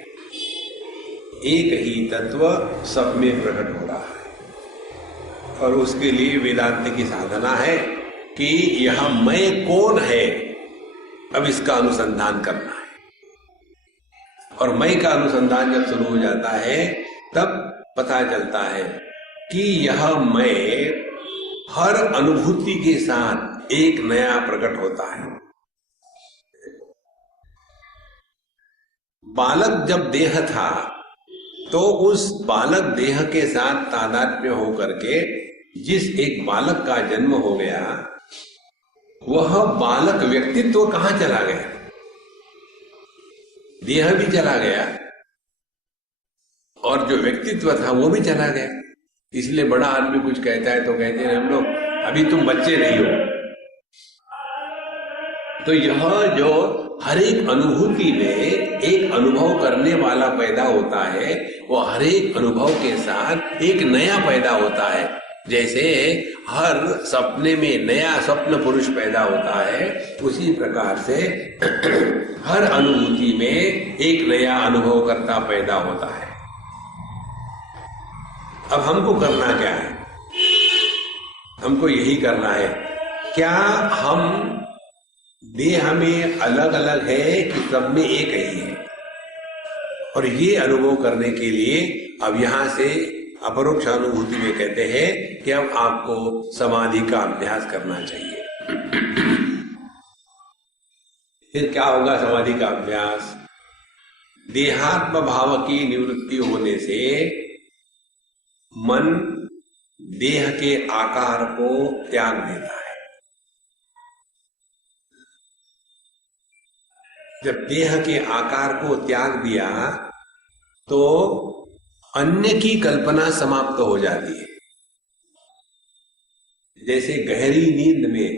एक ही तत्व सब में प्रकट हो रहा है। और उसके लिए वेदांत की साधना है कि यह मैं कौन है, अब इसका अनुसंधान करना है। और मैं का अनुसंधान जब शुरू हो जाता है तब पता चलता है कि यह मैं हर अनुभूति के साथ एक नया प्रकट होता है। बालक जब देह था तो उस बालक देह के साथ तादात्म्य होकर के जिस एक बालक का जन्म हो गया, वह बालक व्यक्तित्व कहां चला गया? देह भी चला गया और जो व्यक्तित्व था वो भी चला गया। इसलिए बड़ा आदमी कुछ कहता है तो कहते हैं हम लोग अभी तुम बच्चे नहीं हो। तो यह जो हर एक अनुभूति में एक अनुभव करने वाला पैदा होता है, वो हर एक अनुभव के साथ एक नया पैदा होता है। जैसे हर सपने में नया स्वप्न पुरुष पैदा होता है, उसी प्रकार से हर अनुभूति में एक नया अनुभव करता पैदा होता है। अब हमको करना क्या है? हमको यही करना है, क्या हम देह में अलग अलग है कि सब में एक ही है? और ये अनुभव करने के लिए अब यहां से अपरोक्ष अनुभूति में कहते हैं कि अब आपको समाधि का अभ्यास करना चाहिए। फिर क्या होगा समाधि का अभ्यास? देहात्म भाव की निवृत्ति होने से मन देह के आकार को त्याग देता है। जब देह के आकार को त्याग दिया तो अन्य की कल्पना समाप्त हो जाती है। जैसे गहरी नींद में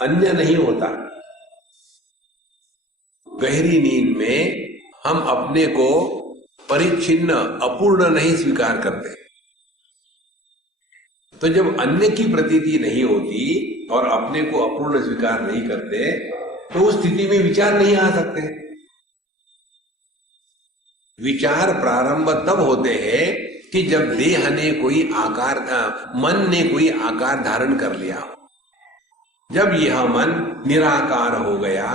अन्य नहीं होता, गहरी नींद में हम अपने को परिच्छिन्न अपूर्ण नहीं स्वीकार करते। तो जब अन्य की प्रतीति नहीं होती और अपने को अपूर्ण स्वीकार नहीं करते तो उस स्थिति में विचार नहीं आ सकते। विचार प्रारंभ तब होते हैं कि जब देह ने कोई आकार, मन ने कोई आकार धारण कर लिया हो। जब यह मन निराकार हो गया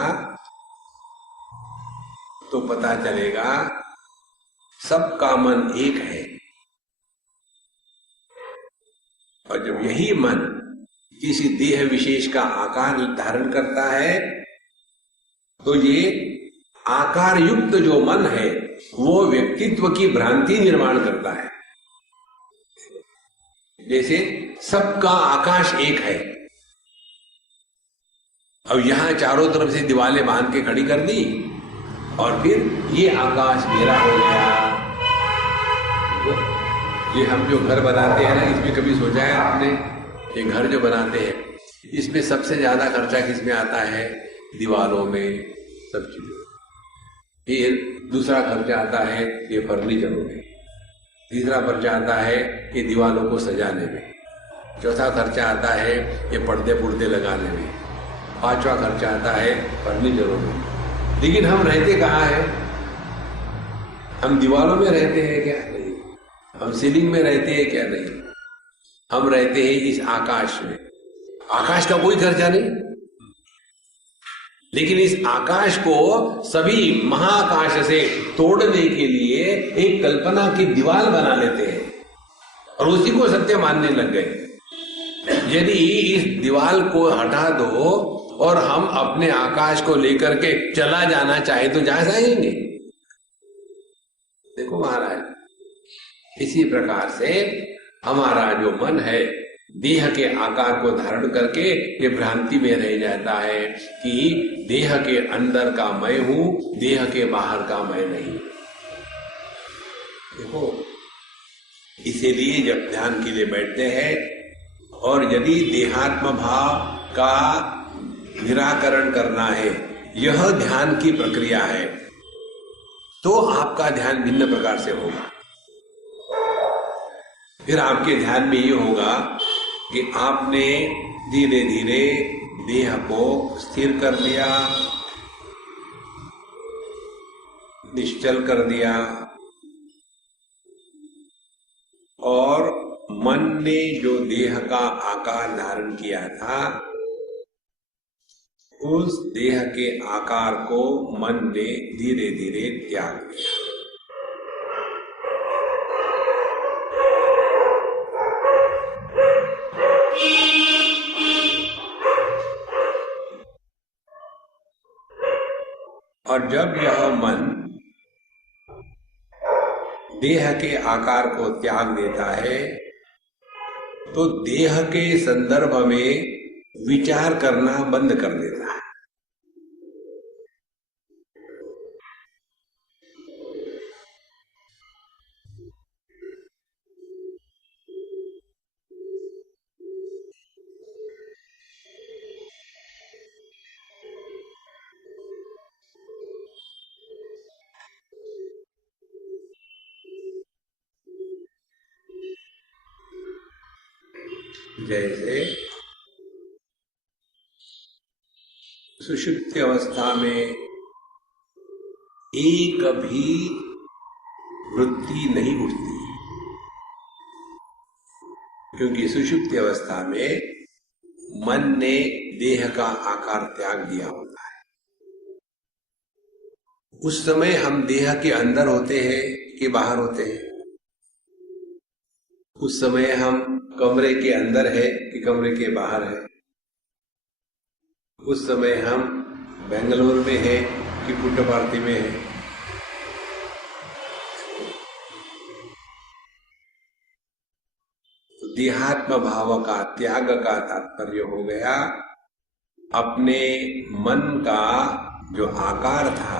तो पता चलेगा सबका मन एक है। और जब यही मन किसी देह विशेष का आकार धारण करता है तो ये आकार युक्त जो मन है वो व्यक्तित्व की भ्रांति निर्माण करता है। जैसे सबका आकाश एक है, अब यहां चारों तरफ से दीवारें बांध के खड़ी कर दी और फिर ये आकाश मेरा हो गया। ये हम जो घर बनाते हैं ना, इसमें कभी सोचा है आपने? ये घर जो बनाते हैं इसमें सबसे ज्यादा खर्चा किसमें आता है? दीवारों में, सब चीजों। फिर दूसरा खर्चा आता है ये फर्नीचरों में, तीसरा खर्चा आता है ये दीवारों को सजाने में, चौथा खर्चा आता है ये पर्दे पुर्दे लगाने में, पांचवा खर्चा आता है फर्नीचरों में। लेकिन हम रहते कहाँ हैं? हम दीवारों में रहते हैं क्या? नहीं, हम सीलिंग में रहते हैं क्या? नहीं, हम रहते हैं इस आकाश में। आकाश का कोई खर्चा नहीं, लेकिन इस आकाश को सभी महाकाश से तोड़ने के लिए एक कल्पना की दीवार बना लेते हैं और उसी को सत्य मानने लग गए। यदि इस दीवार को हटा दो और हम अपने आकाश को लेकर के चला जाना चाहे तो जा सकेंगे? देखो महाराज, इसी प्रकार से हमारा जो मन है देह के आकार को धारण करके ये भ्रांति में रह जाता है कि देह के अंदर का मैं हूं, देह के बाहर का मैं नहीं। देखो, इसीलिए जब ध्यान के लिए बैठते हैं और यदि देहात्म भाव का निराकरण करना है, यह ध्यान की प्रक्रिया है, तो आपका ध्यान भिन्न प्रकार से होगा। फिर आपके ध्यान में ये होगा कि आपने धीरे धीरे देह को स्थिर कर दिया, निश्चल कर दिया, और मन ने जो देह का आकार धारण किया था, उस देह के आकार को मन ने धीरे धीरे त्याग दिया। और जब यह मन देह के आकार को त्याग देता है तो देह के संदर्भ में विचार करना बंद कर देता है। जैसे सुषुप्ति अवस्था में एक भी वृत्ति नहीं उठती, क्योंकि सुषुप्ति अवस्था में मन ने देह का आकार त्याग दिया होता है। उस समय हम देह के अंदर होते हैं कि बाहर होते हैं? उस समय हम कमरे के अंदर है कि कमरे के बाहर है? उस समय हम बेंगलोर में है कि पुट्टपार्थी में है? तो देहात्म भाव का त्याग का तात्पर्य हो गया अपने मन का जो आकार था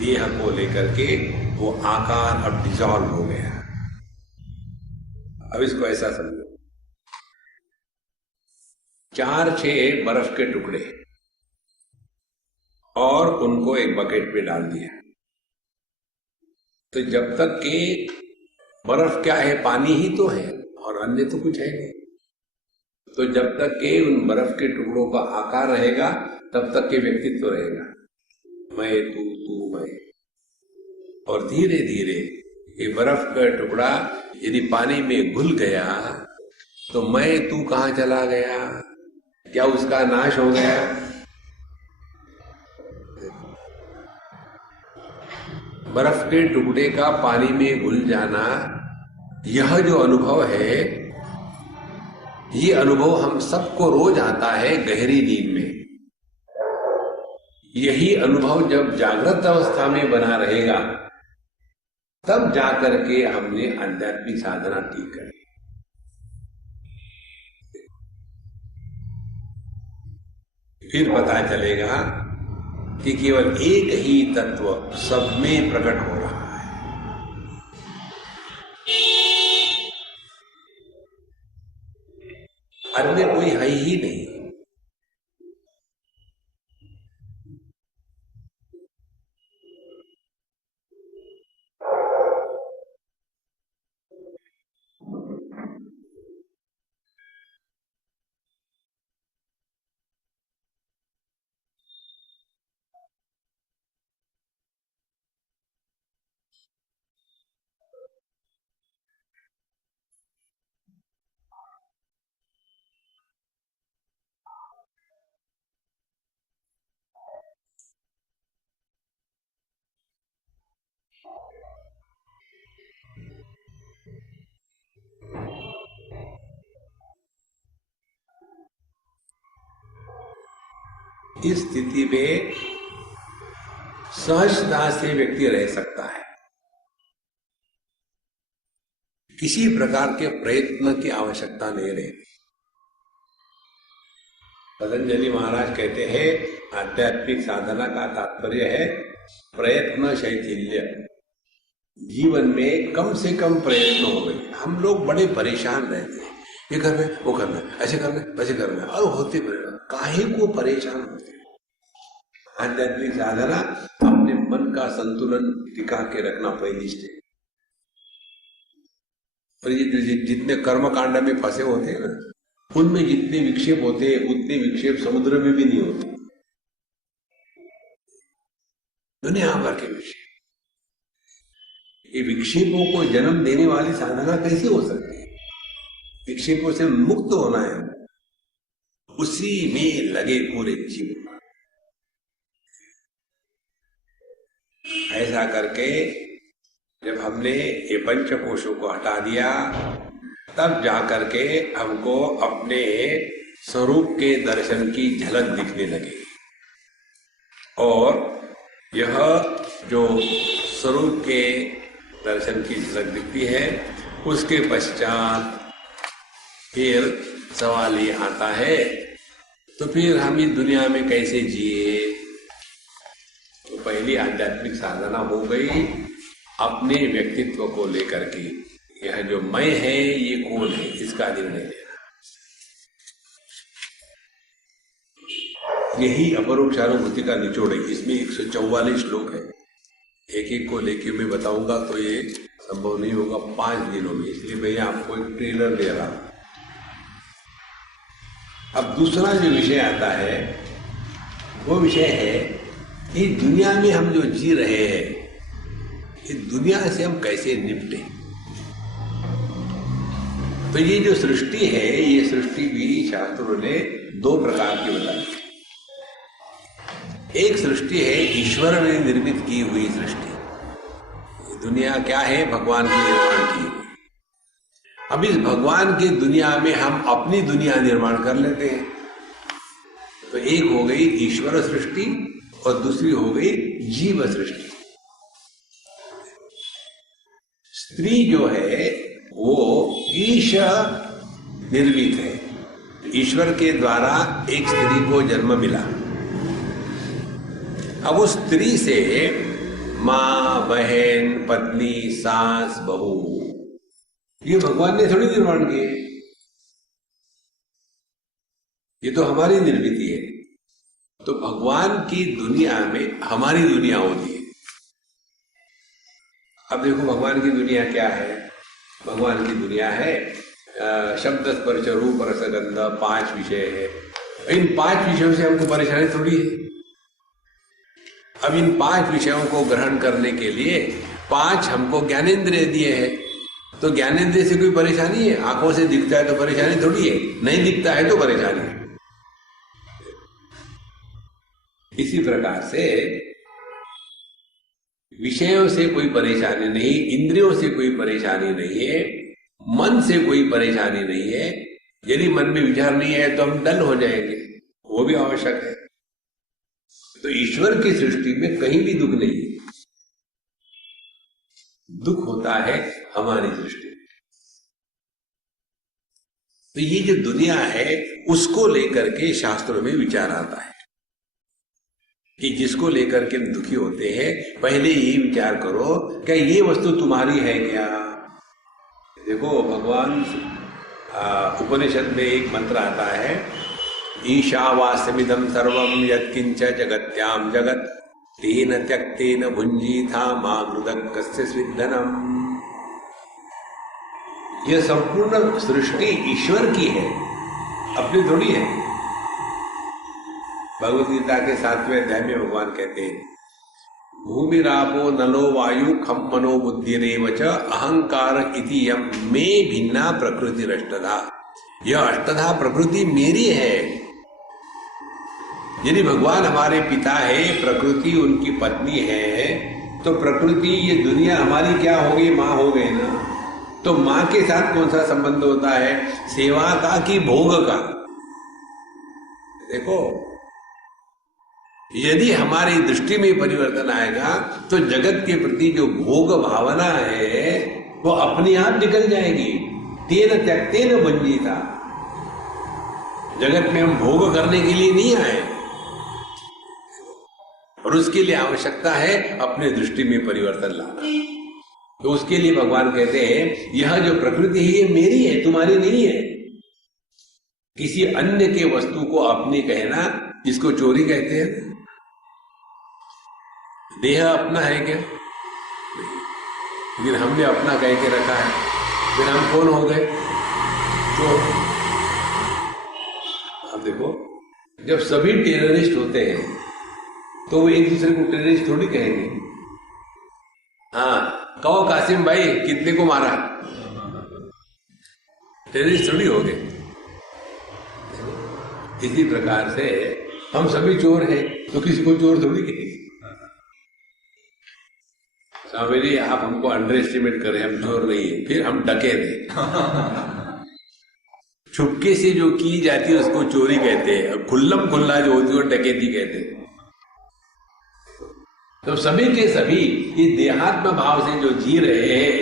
देह को लेकर के, वो आकार अब डिसॉल्व हो गया। अब इसको ऐसा समझो, 4-6 बर्फ के टुकड़े और उनको एक बकेट में डाल दिया, तो जब तक कि बर्फ क्या है, पानी ही तो है और अन्य तो कुछ है नहीं। तो जब तक के उन बर्फ के टुकड़ों का आकार रहेगा तब तक के व्यक्तित्व रहेगा, मैं तू तू मैं। और धीरे धीरे ये बर्फ का टुकड़ा यदि पानी में घुल गया तो मैं तू कहाँ चला गया? क्या उसका नाश हो गया? बर्फ के टुकड़े का पानी में घुल जाना, यह जो अनुभव है, ये अनुभव हम सबको रोज आता है गहरी नींद में। यही अनुभव जब जागृत अवस्था में बना रहेगा तब जाकर के हमने आध्यात्मिक साधना ठीक करी। फिर पता चलेगा कि केवल एक ही तत्व सब में प्रकट हो रहा है। अन्य कोई है ही नहीं। इस स्थिति में सहजता से व्यक्ति रह सकता है। किसी प्रकार के प्रयत्न की आवश्यकता नहीं रहती। पतंजलि महाराज कहते हैं आध्यात्मिक साधना का तात्पर्य है प्रयत्न शैथिल्य। जीवन में कम से कम प्रयत्न हो गए। हम लोग बड़े परेशान रहते हैं, ये करना है, वो करना है, ऐसे करना है, वैसे करना है, और होते काहे को परेशान होते। आध्यात्मिक साधना अपने मन का संतुलन टिका के रखना पहली स्टेज। और ये जितने कर्म कांड में फंसे होते हैं ना, उनमें जितने विक्षेप होते हैं उतने विक्षेप समुद्र में भी नहीं होते। दुनिया भर के विक्षेप, ये विक्षेपों को जन्म देने वाली साधना कैसे हो सकती है? विक्षेपों से मुक्त होना है, उसी में लगे पूरे जीवन। ऐसा करके जब हमने ये पंचकोशों को हटा दिया, तब जाकर के हमको अपने स्वरूप के दर्शन की झलक दिखने लगी। और यह जो स्वरूप के दर्शन की झलक दिखती है, उसके पश्चात फिर सवाल ये आता है, तो फिर हम इस दुनिया में कैसे जिए? तो पहली आध्यात्मिक साधना हो गई अपने व्यक्तित्व को लेकर के। यह जो मैं है ये कौन है, इसका निर्णय लेना। यही अपरोक्षानुभूति का निचोड़ है। इसमें 144 श्लोक है, एक एक को लेके मैं बताऊंगा तो ये संभव नहीं होगा 5 दिनों में, इसलिए मैं आपको एक ट्रेलर दे रहा हूं। अब दूसरा जो विषय आता है वो विषय है कि दुनिया में हम जो जी रहे हैं, इस दुनिया से हम कैसे निपटे। तो ये जो सृष्टि है, ये सृष्टि भी शास्त्रों ने 2 प्रकार की बताई। एक सृष्टि है ईश्वर ने निर्मित की हुई सृष्टि। दुनिया क्या है? भगवान की निर्माण की हुई। अब इस भगवान की दुनिया में हम अपनी दुनिया निर्माण कर लेते हैं। तो एक हो गई ईश्वर सृष्टि और दूसरी हो गई जीव सृष्टि। स्त्री जो है वो ईश निर्मित है। ईश्वर के द्वारा एक स्त्री को जन्म मिला। अब उस स्त्री से मां, बहन, पत्नी, सास, बहू, ये भगवान ने थोड़ी निर्माण किए, ये तो हमारी निर्मिति है। तो भगवान की दुनिया में हमारी दुनिया होती है। अब देखो भगवान की दुनिया क्या है? भगवान की दुनिया है शब्द, स्पर्श, रूप, रस, गंध, 5 विषय है। इन 5 विषयों से हमको परेशानी थोड़ी है। अब इन 5 विषयों को ग्रहण करने के लिए 5 हमको ज्ञानेंद्रिय दिए हैं। तो ज्ञानेंद्रिय से कोई परेशानी है? आंखों से दिखता है तो परेशानी थोड़ी है, नहीं दिखता है तो परेशानी है। इसी प्रकार से विषयों से कोई परेशानी नहीं, इंद्रियों से कोई परेशानी नहीं है, मन से कोई परेशानी नहीं है। यदि मन में विचार नहीं है तो हम डल हो जाएंगे, वो भी आवश्यक है। तो ईश्वर की सृष्टि में कहीं भी दुख नहीं है। दुख होता है हमारी सृष्टि में। तो ये जो दुनिया है उसको लेकर के शास्त्रों में विचार आता है कि जिसको लेकर के हम दुखी होते हैं, पहले ये विचार करो क्या ये वस्तु तुम्हारी है क्या? देखो भगवान उपनिषद में एक मंत्र आता है, ईशावास्यमिदं सर्वं यत्किंच जगत्याम जगत तेन त्यक्तेन भुंजीथा मा मृदक्कस्य स्विद्धनम्। यह संपूर्ण सृष्टि ईश्वर की है, अपनी थोड़ी है। भगवद गीता के 7वें अध्याय में भगवान कहते हैं, भूमिरापो नलो वायु खम मनो बुद्धिरेव च अहंकार इति यम मे भिन्ना प्रकृति अष्टधा। यह अष्टधा प्रकृति मेरी है। यदि भगवान हमारे पिता है, प्रकृति उनकी पत्नी है, तो प्रकृति ये दुनिया हमारी क्या होगी? माँ हो गई ना। तो माँ के साथ कौन सा संबंध होता है? सेवा का कि भोग का? देखो यदि हमारी दृष्टि में परिवर्तन आएगा तो जगत के प्रति जो भोग भावना है वो अपने आप निकल जाएगी। तेन त्यक्तेन भुंजीता। जगत में हम भोग करने के लिए नहीं आए और उसके लिए आवश्यकता है अपने दृष्टि में परिवर्तन लाना। तो उसके लिए भगवान कहते हैं यह जो प्रकृति है ये मेरी है, तुम्हारी नहीं है। किसी अन्य के वस्तु को अपनी कहना इसको चोरी कहते हैं। देह अपना है क्या? लेकिन हमने अपना कह के रखा है, फिर हम कौन हो गए? चोर। अब देखो, जब सभी टेररिस्ट होते हैं तो वो एक दूसरे को टेररिस्ट थोड़ी कहेंगे। हाँ, कहो कासिम भाई कितने को मारा, टेररिस्ट थोड़ी हो गए। इसी प्रकार से हम सभी चोर हैं तो किसी को चोर थोड़ी कहेंगे। स्वामी जी आप हमको अंडर एस्टिमेट करें, हम चोर नहीं है, फिर हम डके थे। छुपके से जो की जाती है उसको चोरी कहते हैं, और खुल्लम खुल्ला जो होती है वो डकैती कहते हैं। तो सभी के सभी इस देहात्म भाव से जो जी रहे हैं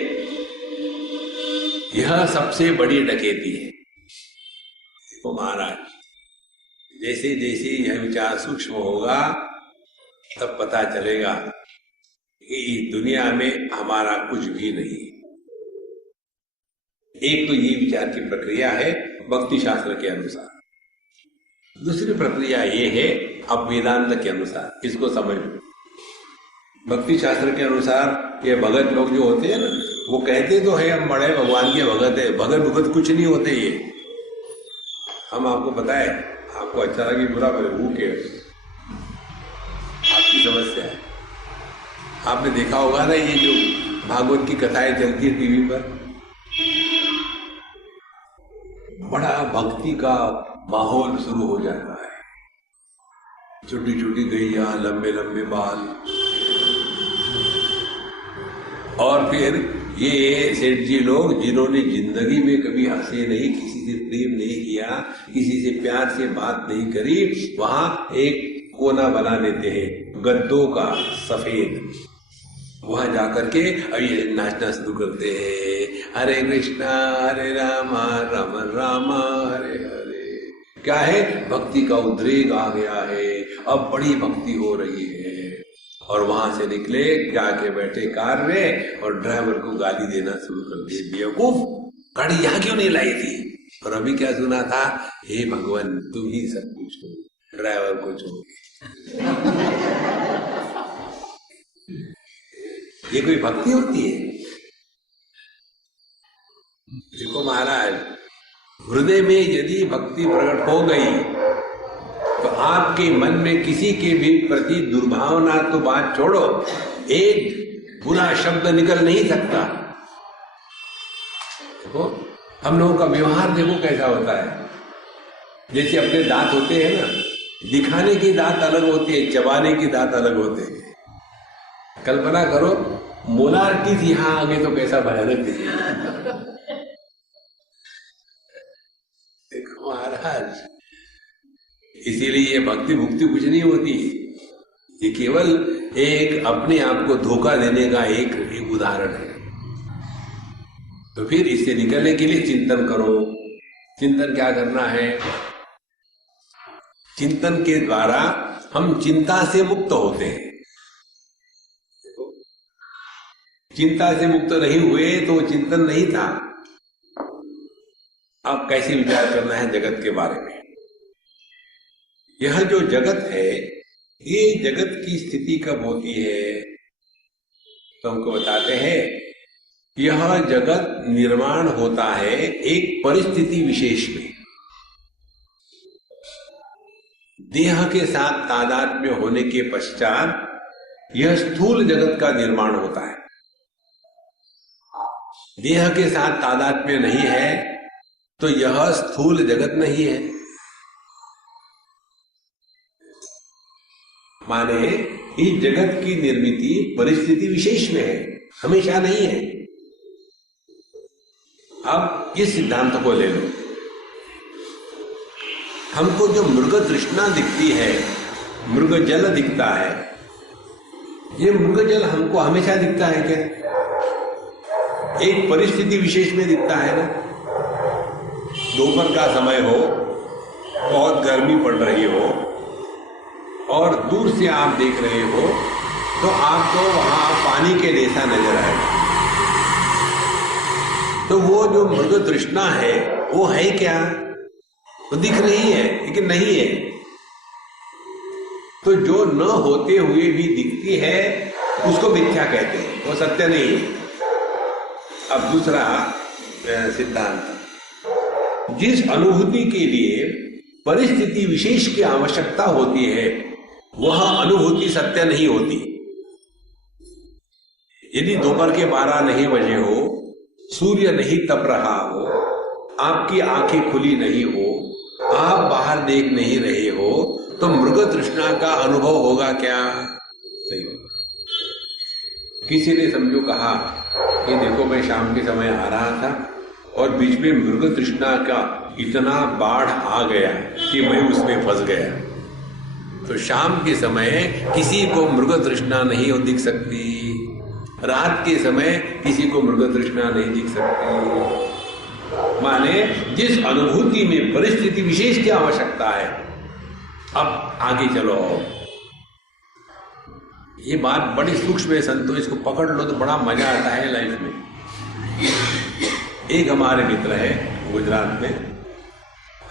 यह सबसे बड़ी डकैती है। तो महाराज जैसे जैसे यह विचार सूक्ष्म होगा तब पता चलेगा कि दुनिया में हमारा कुछ भी नहीं। एक तो ये विचार की प्रक्रिया है भक्ति शास्त्र के अनुसार, दूसरी प्रक्रिया ये है अब वेदांत के अनुसार। इसको समझ लो। भक्ति शास्त्र के अनुसार ये भगत लोग जो होते हैं ना, वो कहते तो है हम बड़े भगवान के भगत है, भगत भगत कुछ नहीं होते। ये हम आपको बताए, आपको अच्छा लगे बुरा लगे, वो के आपकी समस्या है। आपने देखा होगा ना ये जो भागवत की कथाएं चलती है टीवी पर, बड़ा भक्ति का माहौल शुरू हो जाता है। छोटी छोटी गैया, लंबे लंबे बाल, और फिर ये सेठ जी लोग जिन्होंने जिंदगी में कभी हंसे नहीं, किसी से प्रेम नहीं किया, किसी से प्यार से बात नहीं करी, वहां एक कोना बना लेते हैं गद्दों का सफेद। वहां जाकर के अब ये नाचना शुरू करते हैं, हरे कृष्णा हरे रामा राम राम हरे हरे। क्या है? भक्ति का उद्रेक आ गया है, अब बड़ी भक्ति हो रही है। और वहां से निकले, जाके बैठे कार में और ड्राइवर को गाली देना शुरू कर दिए, बेवकूफ गाड़ी यहाँ क्यों नहीं लाई थी। और अभी क्या सुना था, हे भगवान तुम ही सब कुछ हो, ड्राइवर को छोड़। ये कोई भक्ति होती है? देखो महाराज, हृदय में यदि भक्ति प्रकट हो गई तो आपके मन में किसी के भी प्रति दुर्भावना तो बात छोड़ो, एक बुरा शब्द निकल नहीं सकता। देखो हम लोगों का व्यवहार देखो कैसा होता है। जैसे अपने दांत होते हैं ना, दिखाने के दांत अलग होते हैं, चबाने के दांत अलग होते हैं। कल्पना करो मोलार टीथ यहां आ गए तो कैसा भयानक दिखेगा। देखो महाराज, इसीलिए ये भक्ति भुक्ति कुछ नहीं होती, ये केवल एक अपने आप को धोखा देने का एक उदाहरण है। तो फिर इससे निकलने के लिए चिंतन करो। चिंतन क्या करना है? चिंतन के द्वारा हम चिंता से मुक्त होते हैं। चिंता से मुक्त नहीं हुए तो वो चिंतन नहीं था। अब कैसे विचार करना है जगत के बारे में? यह जो जगत है, ये जगत की स्थिति कब होती है? तो हमको बताते हैं यह जगत निर्माण होता है एक परिस्थिति विशेष में। देह के साथ तादात्म्य होने के पश्चात यह स्थूल जगत का निर्माण होता है। देह के साथ तादात्म्य नहीं है तो यह स्थूल जगत नहीं है। माने इस जगत की निर्मिति परिस्थिति विशेष में है, हमेशा नहीं है। अब इस सिद्धांत को ले लो। हमको जो मृग तृष्णा दिखती है मृग जल दिखता है। ये मृग जल हमको हमेशा दिखता है क्या? एक परिस्थिति विशेष में दिखता है ना। दोपहर का समय हो, बहुत गर्मी पड़ रही हो और दूर से आप देख रहे हो तो आपको वहां पानी के जैसा नजर आएगा। तो वो जो मृग तृष्णा है वो है क्या? वो दिख रही है लेकिन नहीं है। तो जो न होते हुए भी दिखती है उसको मिथ्या कहते हैं, वो सत्य नहीं है। अब दूसरा सिद्धांत, जिस अनुभूति के लिए परिस्थिति विशेष की आवश्यकता होती है वह अनुभूति सत्य नहीं होती। यदि दोपहर के 12 नहीं बजे हो, सूर्य नहीं तप रहा हो, आपकी आंखें खुली नहीं हो, आप बाहर देख नहीं रहे हो, तो मृग तृष्णा का अनुभव होगा क्या? सही होगा। किसी ने समझो कहा कि देखो मैं शाम के समय आ रहा था और बीच में मृग तृष्णा का इतना बाढ़ आ गया कि मैं उसमें फंस गया। तो शाम के समय किसी को मृग तृष्णा नहीं दिख सकती, रात के समय किसी को मृग तृष्णा नहीं दिख सकती। माने जिस अनुभूति में परिस्थिति विशेष की आवश्यकता है। अब आगे चलो, ये बात बड़ी सूक्ष्म है संतो, इसको पकड़ लो तो बड़ा मजा आता है लाइफ में। एक हमारे मित्र है गुजरात में,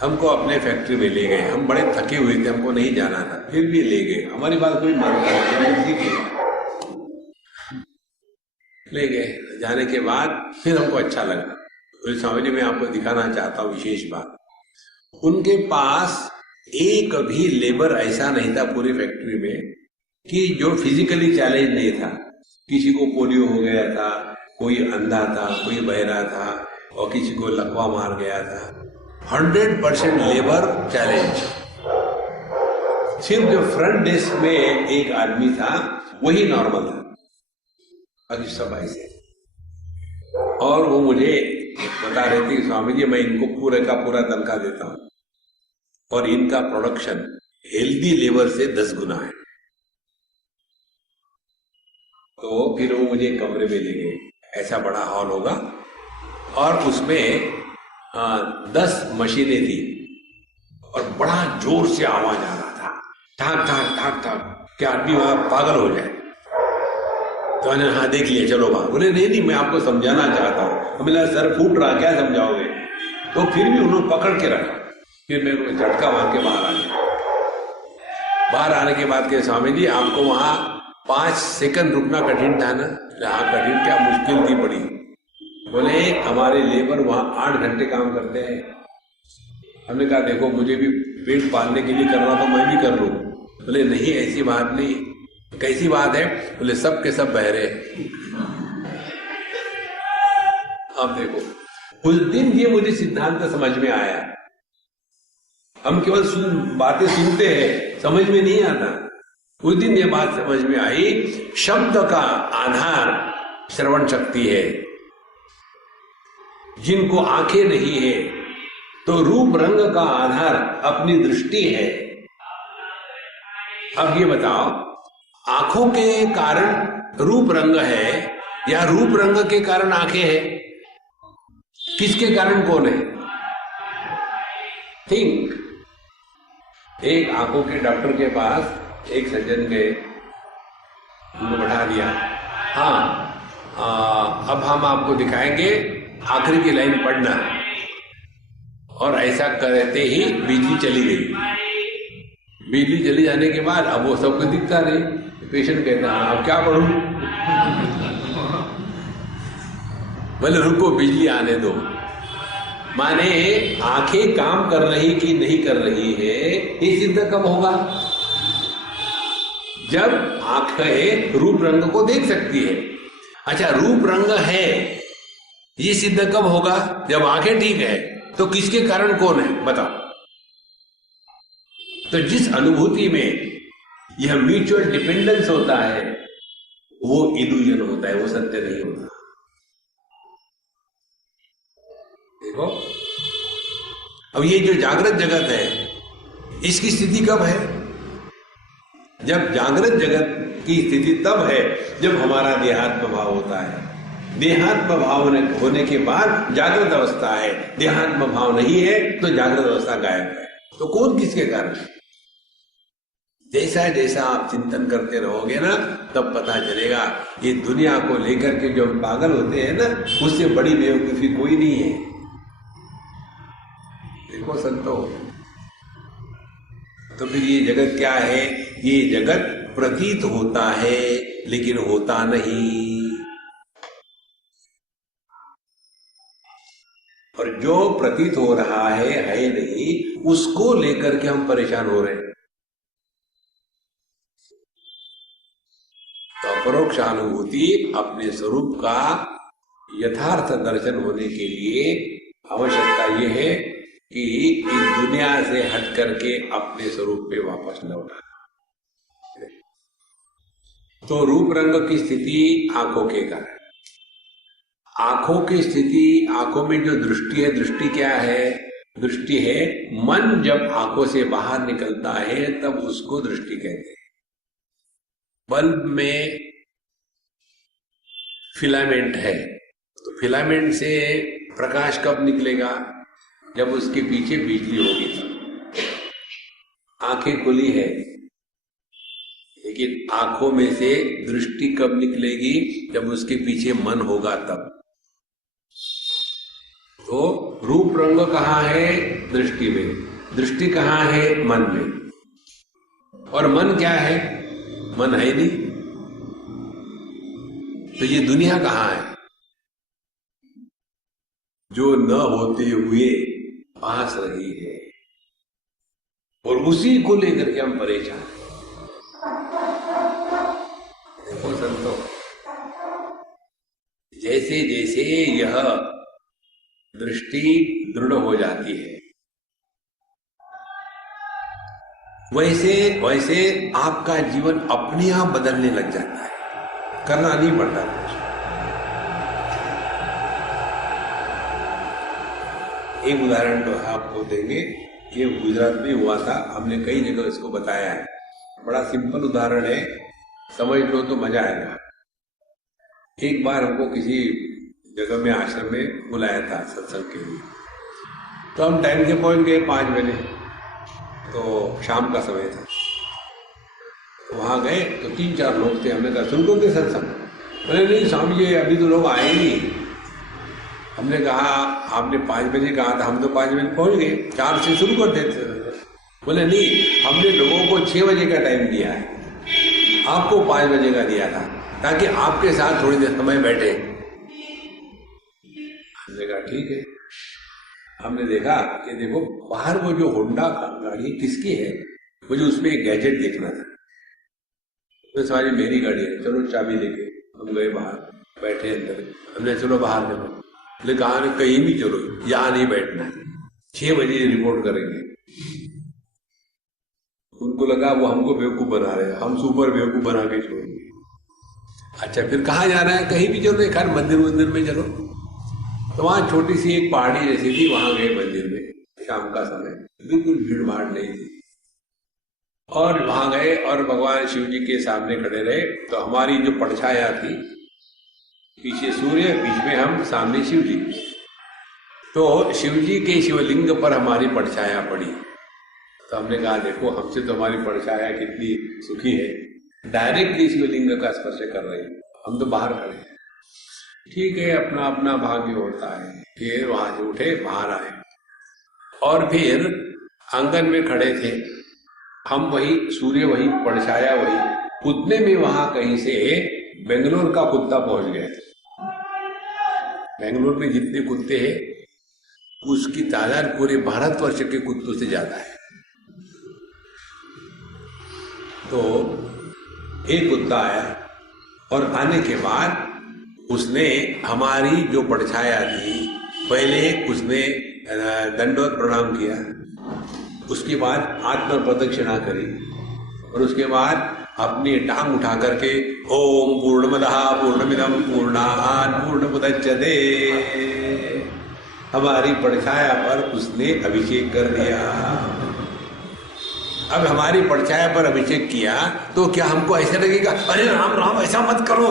हमको अपने फैक्ट्री में ले गए। हम बड़े थके हुए थे, हमको नहीं जाना था, फिर भी ले गए। हमारी बात कोई मानता नहीं, ले गए। जाने के बाद फिर हमको अच्छा लगा। तो स्वामी जी मैं आपको दिखाना चाहता हूँ विशेष बात। उनके पास एक भी लेबर ऐसा नहीं था पूरी फैक्ट्री में कि जो फिजिकली चैलेंज नहीं था। किसी को पोलियो हो गया था, कोई अंधा था, कोई बहरा था और किसी को लकवा मार गया था। 100% लेबर चैलेंज। सिर्फ जो फ्रंट डेस्क में एक आदमी था वही नॉर्मल था, बाकी सब ऐसे। और वो मुझे बता रहे थे स्वामी जी मैं इनको पूरे का पूरा तनख्वाह देता हूं और इनका प्रोडक्शन हेल्दी लेबर से 10 गुना है। तो फिर वो मुझे कमरे में ले गए। ऐसा बड़ा हॉल होगा और उसमें 10 मशीनें थी और बड़ा जोर से आवाज आ रहा था, ठाक ठाक ठाक ठाक, कि आदमी वहां पागल हो जाए। तो मैंने हाँ देख लिया, चलो बाहर। बोले नहीं मैं आपको समझाना चाहता हूँ। मेरा सर फूट रहा, क्या समझाओगे? तो फिर भी उन्होंने पकड़ के रखा। फिर मैं उनको झटका मार के बाहर आ गया। बाहर आने के बाद के स्वामी जी आपको वहां 5 सेकंड रुकना कठिन था ना? हाँ कठिन क्या, मुश्किल थी बड़ी। बोले हमारे लेबर वहां 8 घंटे काम करते हैं। हमने कहा देखो मुझे भी पेट पालने के लिए करना तो मैं भी कर लूं। बोले नहीं ऐसी बात नहीं। कैसी बात है? बोले सब के सब बहरे। अब देखो उस दिन ये मुझे सिद्धांत समझ में आया। हम केवल बातें सुनते हैं, समझ में नहीं आता। उस दिन ये बात समझ में आई, शब्द का आधार श्रवण शक्ति है। जिनको आंखें नहीं है तो रूप रंग का आधार अपनी दृष्टि है। अब ये बताओ आंखों के कारण रूप रंग है या रूप रंग के कारण आंखें हैं? किसके कारण कौन है? थिंक। एक आंखों के डॉक्टर के पास एक सज्जन गए, उनको बैठा दिया। हाँ अब हम आपको दिखाएंगे, आखिरी की लाइन पढ़ना। और ऐसा करते ही बिजली चली गई। बिजली चली जाने के बाद अब वो सबको दिखता नहीं। पेशेंट कहता है अब क्या पढ़ूं? बोले रुको बिजली आने दो। माने आंखें काम कर रही कि नहीं कर रही है ये सिद्ध कब होगा? जब आंखें रूप रंग को देख सकती है। अच्छा रूप रंग है ये सिद्ध कब होगा? जब आंखें ठीक है। तो किसके कारण कौन है बताओ? तो जिस अनुभूति में यह म्यूचुअल डिपेंडेंस होता है वो इल्यूजन होता है, वो सत्य नहीं होता। देखो अब ये जो जागृत जगत है इसकी स्थिति कब है? जब जागृत जगत की स्थिति तब है जब हमारा देहात्म भाव होता है। देहात्म भाव होने के बाद जागृत अवस्था है, देहात्म भाव नहीं है तो जागृत अवस्था गायब है। तो कौन किसके कारण? जैसा जैसा आप चिंतन करते रहोगे ना, तब पता चलेगा ये दुनिया को लेकर के जो पागल होते हैं ना, उससे बड़ी बेवकूफी कोई नहीं है। देखो संतो, तो फिर ये जगत क्या है? ये जगत प्रतीत होता है लेकिन होता नहीं। और जो प्रतीत हो रहा है नहीं, उसको लेकर के हम परेशान हो रहे हैं। तो अपरोक्ष अनुभूति अपने स्वरूप का यथार्थ दर्शन होने के लिए आवश्यकता यह है कि इस दुनिया से हट करके अपने स्वरूप पे वापस लौटा। तो रूप रंग की स्थिति आंखों के कारण, आंखों की स्थिति, आंखों में जो दृष्टि है, दृष्टि क्या है? दृष्टि है मन जब आंखों से बाहर निकलता है तब उसको दृष्टि कहते हैं। बल्ब में फिलामेंट है, तो फिलामेंट से प्रकाश कब निकलेगा? जब उसके पीछे बिजली होगी तब। आंखें खुली है लेकिन आंखों में से दृष्टि कब निकलेगी? जब उसके पीछे मन होगा तब। तो रूप रंग कहाँ है? दृष्टि में। दृष्टि कहाँ है? मन में। और मन क्या है? मन है नहीं। तो ये दुनिया कहाँ है? जो न होते हुए पास रही है, और उसी को लेकर के हम परेशान। देखो संतो, जैसे जैसे यह दृष्टि दृढ़ हो जाती है, वैसे वैसे आपका जीवन अपने आप बदलने लग जाता है, करना नहीं पड़ता कुछ। एक उदाहरण तो आपको देंगे, ये गुजरात में हुआ था, हमने कई जगह इसको बताया है। बड़ा सिंपल उदाहरण है, समझ लो तो मजा आएगा। एक बार हमको किसी जगह में, आश्रम में बुलाया था सत्संग के लिए, तो हम टाइम से पहुंच गए 5 बजे, तो शाम का समय था। तो वहां गए तो 3-4 लोग थे। हमने कहा सुन के सत्संग? बोले नहीं स्वामी जी, अभी तो लोग आए नहीं। हमने कहा आपने 5 बजे कहा था, हम तो 5 बजे पहुंच गए, 4 से शुरू कर देते। बोले नहीं, हमने लोगों को 6 बजे का टाइम दिया है, आपको 5 बजे का दिया था ताकि आपके साथ थोड़ी देर समय बैठे। हमने कहा ठीक है। हमने देखा कि देखो बाहर वो जो होंडा गाड़ी किसकी है, मुझे उसमें एक गैजेट देखना था। तो सारी मेरी गाड़ी है, चलो चाबी लेके हम गए बाहर, बैठे अंदर। हमने चलो बाहर चलो, बोले कहा कहीं भी चलो, यहाँ नहीं बैठना है, 6 बजे रिपोर्ट करेंगे। उनको लगा वो हमको बेवकूफ बना रहे हैं, हम सुपर बेवकूफ बना के छोड़ेंगे। अच्छा फिर कहाँ जाना है? कहीं भी चलो, एक मंदिर में चलो। तो वहां छोटी सी एक पहाड़ी जैसी थी, वहां गए मंदिर में, शाम का समय, बिल्कुल भीड़ भाड़ नहीं थी। और वहां गए और भगवान शिव जी के सामने खड़े रहे। तो हमारी जो परछाया थी, पीछे सूर्य, बीच में हम, सामने शिव जी। तो शिव जी के शिवलिंग पर हमारी परछाया पड़ी। तो हमने कहा देखो हमसे तो हमारी परछाया कितनी सुखी है, डायरेक्टली शिवलिंग का स्पर्श कर रही है, हम तो बाहर खड़े हैं। ठीक है, अपना अपना भाग्य होता है। फिर वहां से उठे, बाहर आए और फिर आंगन में खड़े थे हम, वही सूर्य वही, परछाया वही। उतने में वहां कहीं से बेंगलोर का कुत्ता पहुंच गया। बेंगलोर में जितने कुत्ते हैं उसकी तादाद पूरे भारतवर्ष के कुत्तों से ज्यादा है। तो एक कुत्ता आया और आने के बाद उसने हमारी जो परछाया थी, पहले उसने दंडवत प्रणाम किया, उसके बाद आत्म प्रदक्षिणा करी और उसके बाद अपनी टांग उठा करके ओम पूर्णमदः पूर्णमिदं पूर्णात् पूर्णमुदच्यते, हमारी परछाया पर उसने अभिषेक कर दिया। अब हमारी परछाया पर अभिषेक किया तो क्या हमको ऐसा लगेगा अरे राम राम ऐसा मत करो?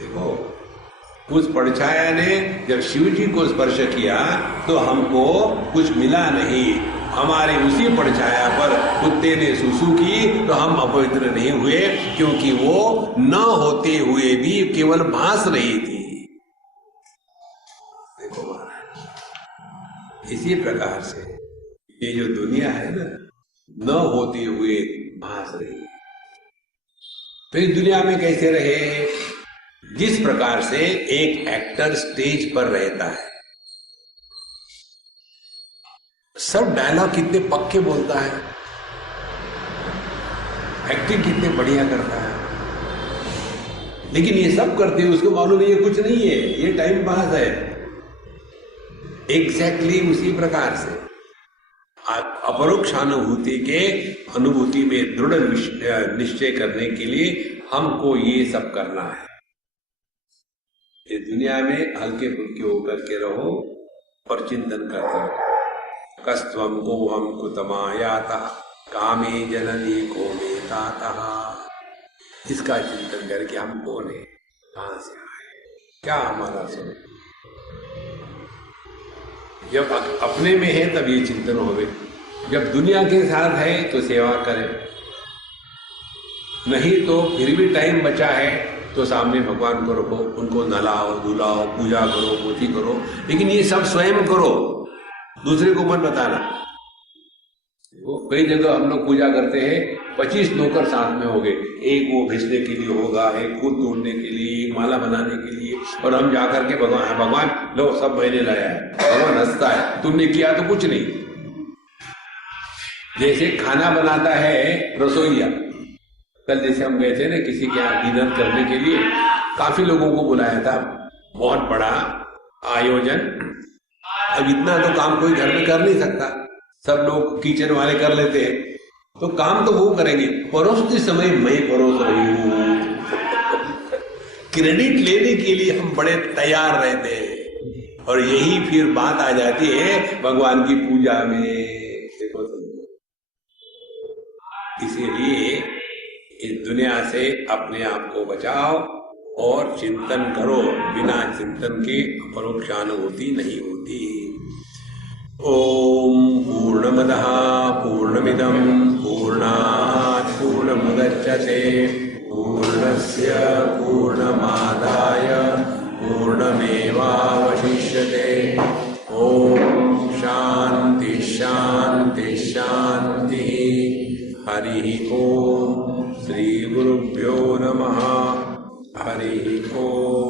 देखो, उस परछाया ने जब शिव जी को स्पर्श किया तो हमको कुछ मिला नहीं। हमारे उसी परछाया पर कुत्ते ने सुसु की तो हम अपवित्र नहीं हुए, क्योंकि वो न होते हुए भी केवल भास रही थी। देखो महाराज, इसी प्रकार से ये जो दुनिया है ना, न होते हुए भास रही है। तो इस दुनिया में कैसे रहे? जिस प्रकार से एक एक्टर स्टेज पर रहता है, सब डायलॉग कितने पक्के बोलता है, एक्टिंग कितने बढ़िया करता है, लेकिन ये सब करते हुए उसको मालूम है ये कुछ नहीं है, ये टाइम पास है। एग्जैक्टली उसी प्रकार से अपरोक्षानुभूति के अनुभूति में दृढ़ निश्चय करने के लिए हमको ये सब करना है। इस दुनिया में हल्के फुल्के होकर के रहो और चिंतन करते रहो। कस्त्वं कोहम कुतमायाता कामे जननी को में ताता। इसका चिंतन करके हम कौन है, कहां से आए, क्या हमारा स्वरूप। जब अपने में है तब ये चिंतन होवे, जब दुनिया के साथ है तो सेवा करें, नहीं तो फिर भी टाइम बचा है तो सामने भगवान को रखो, उनको नहलाओ धुलाओ, पूजा करो, पोथी करो, लेकिन ये सब स्वयं करो, दूसरे को मत बताना। वो कई जगह हम लोग पूजा करते हैं, 25 नौकर साथ में हो गए, एक वो भेजने के लिए होगा, एक खुद ढूंढने के लिए, एक माला बनाने के लिए, और हम जाकर के भगवान लो सब मैंने लाया है। भगवान हंसता है, तुमने किया तो कुछ नहीं। जैसे खाना बनाता है रसोईया, कल जैसे हम गए थे ना किसी के यहाँ डिनर करने के लिए, काफी लोगों को बुलाया था, बहुत बड़ा आयोजन। अब इतना तो काम कोई घर में कर नहीं सकता, सब लोग किचन वाले कर लेते हैं, तो काम तो वो करेंगे। परोसते समय मैं परोस रही हूँ, क्रेडिट लेने के लिए हम बड़े तैयार रहते हैं, और यही फिर बात आ जाती है भगवान की पूजा में। इसीलिए इस दुनिया से अपने आप को बचाओ और चिंतन करो, बिना चिंतन के परोक्षानुभूति नहीं होती। ओम पूर्णमदः पूर्णमिदं पूर्णात् पूर्णमुदच्यते पूर्णस्य पूर्णमादाय पूर्णमेवावशिष्यते। ओम शांति शांति शांति। हरि ओम। श्री गुरुभ्यो नमः। हरि ओम।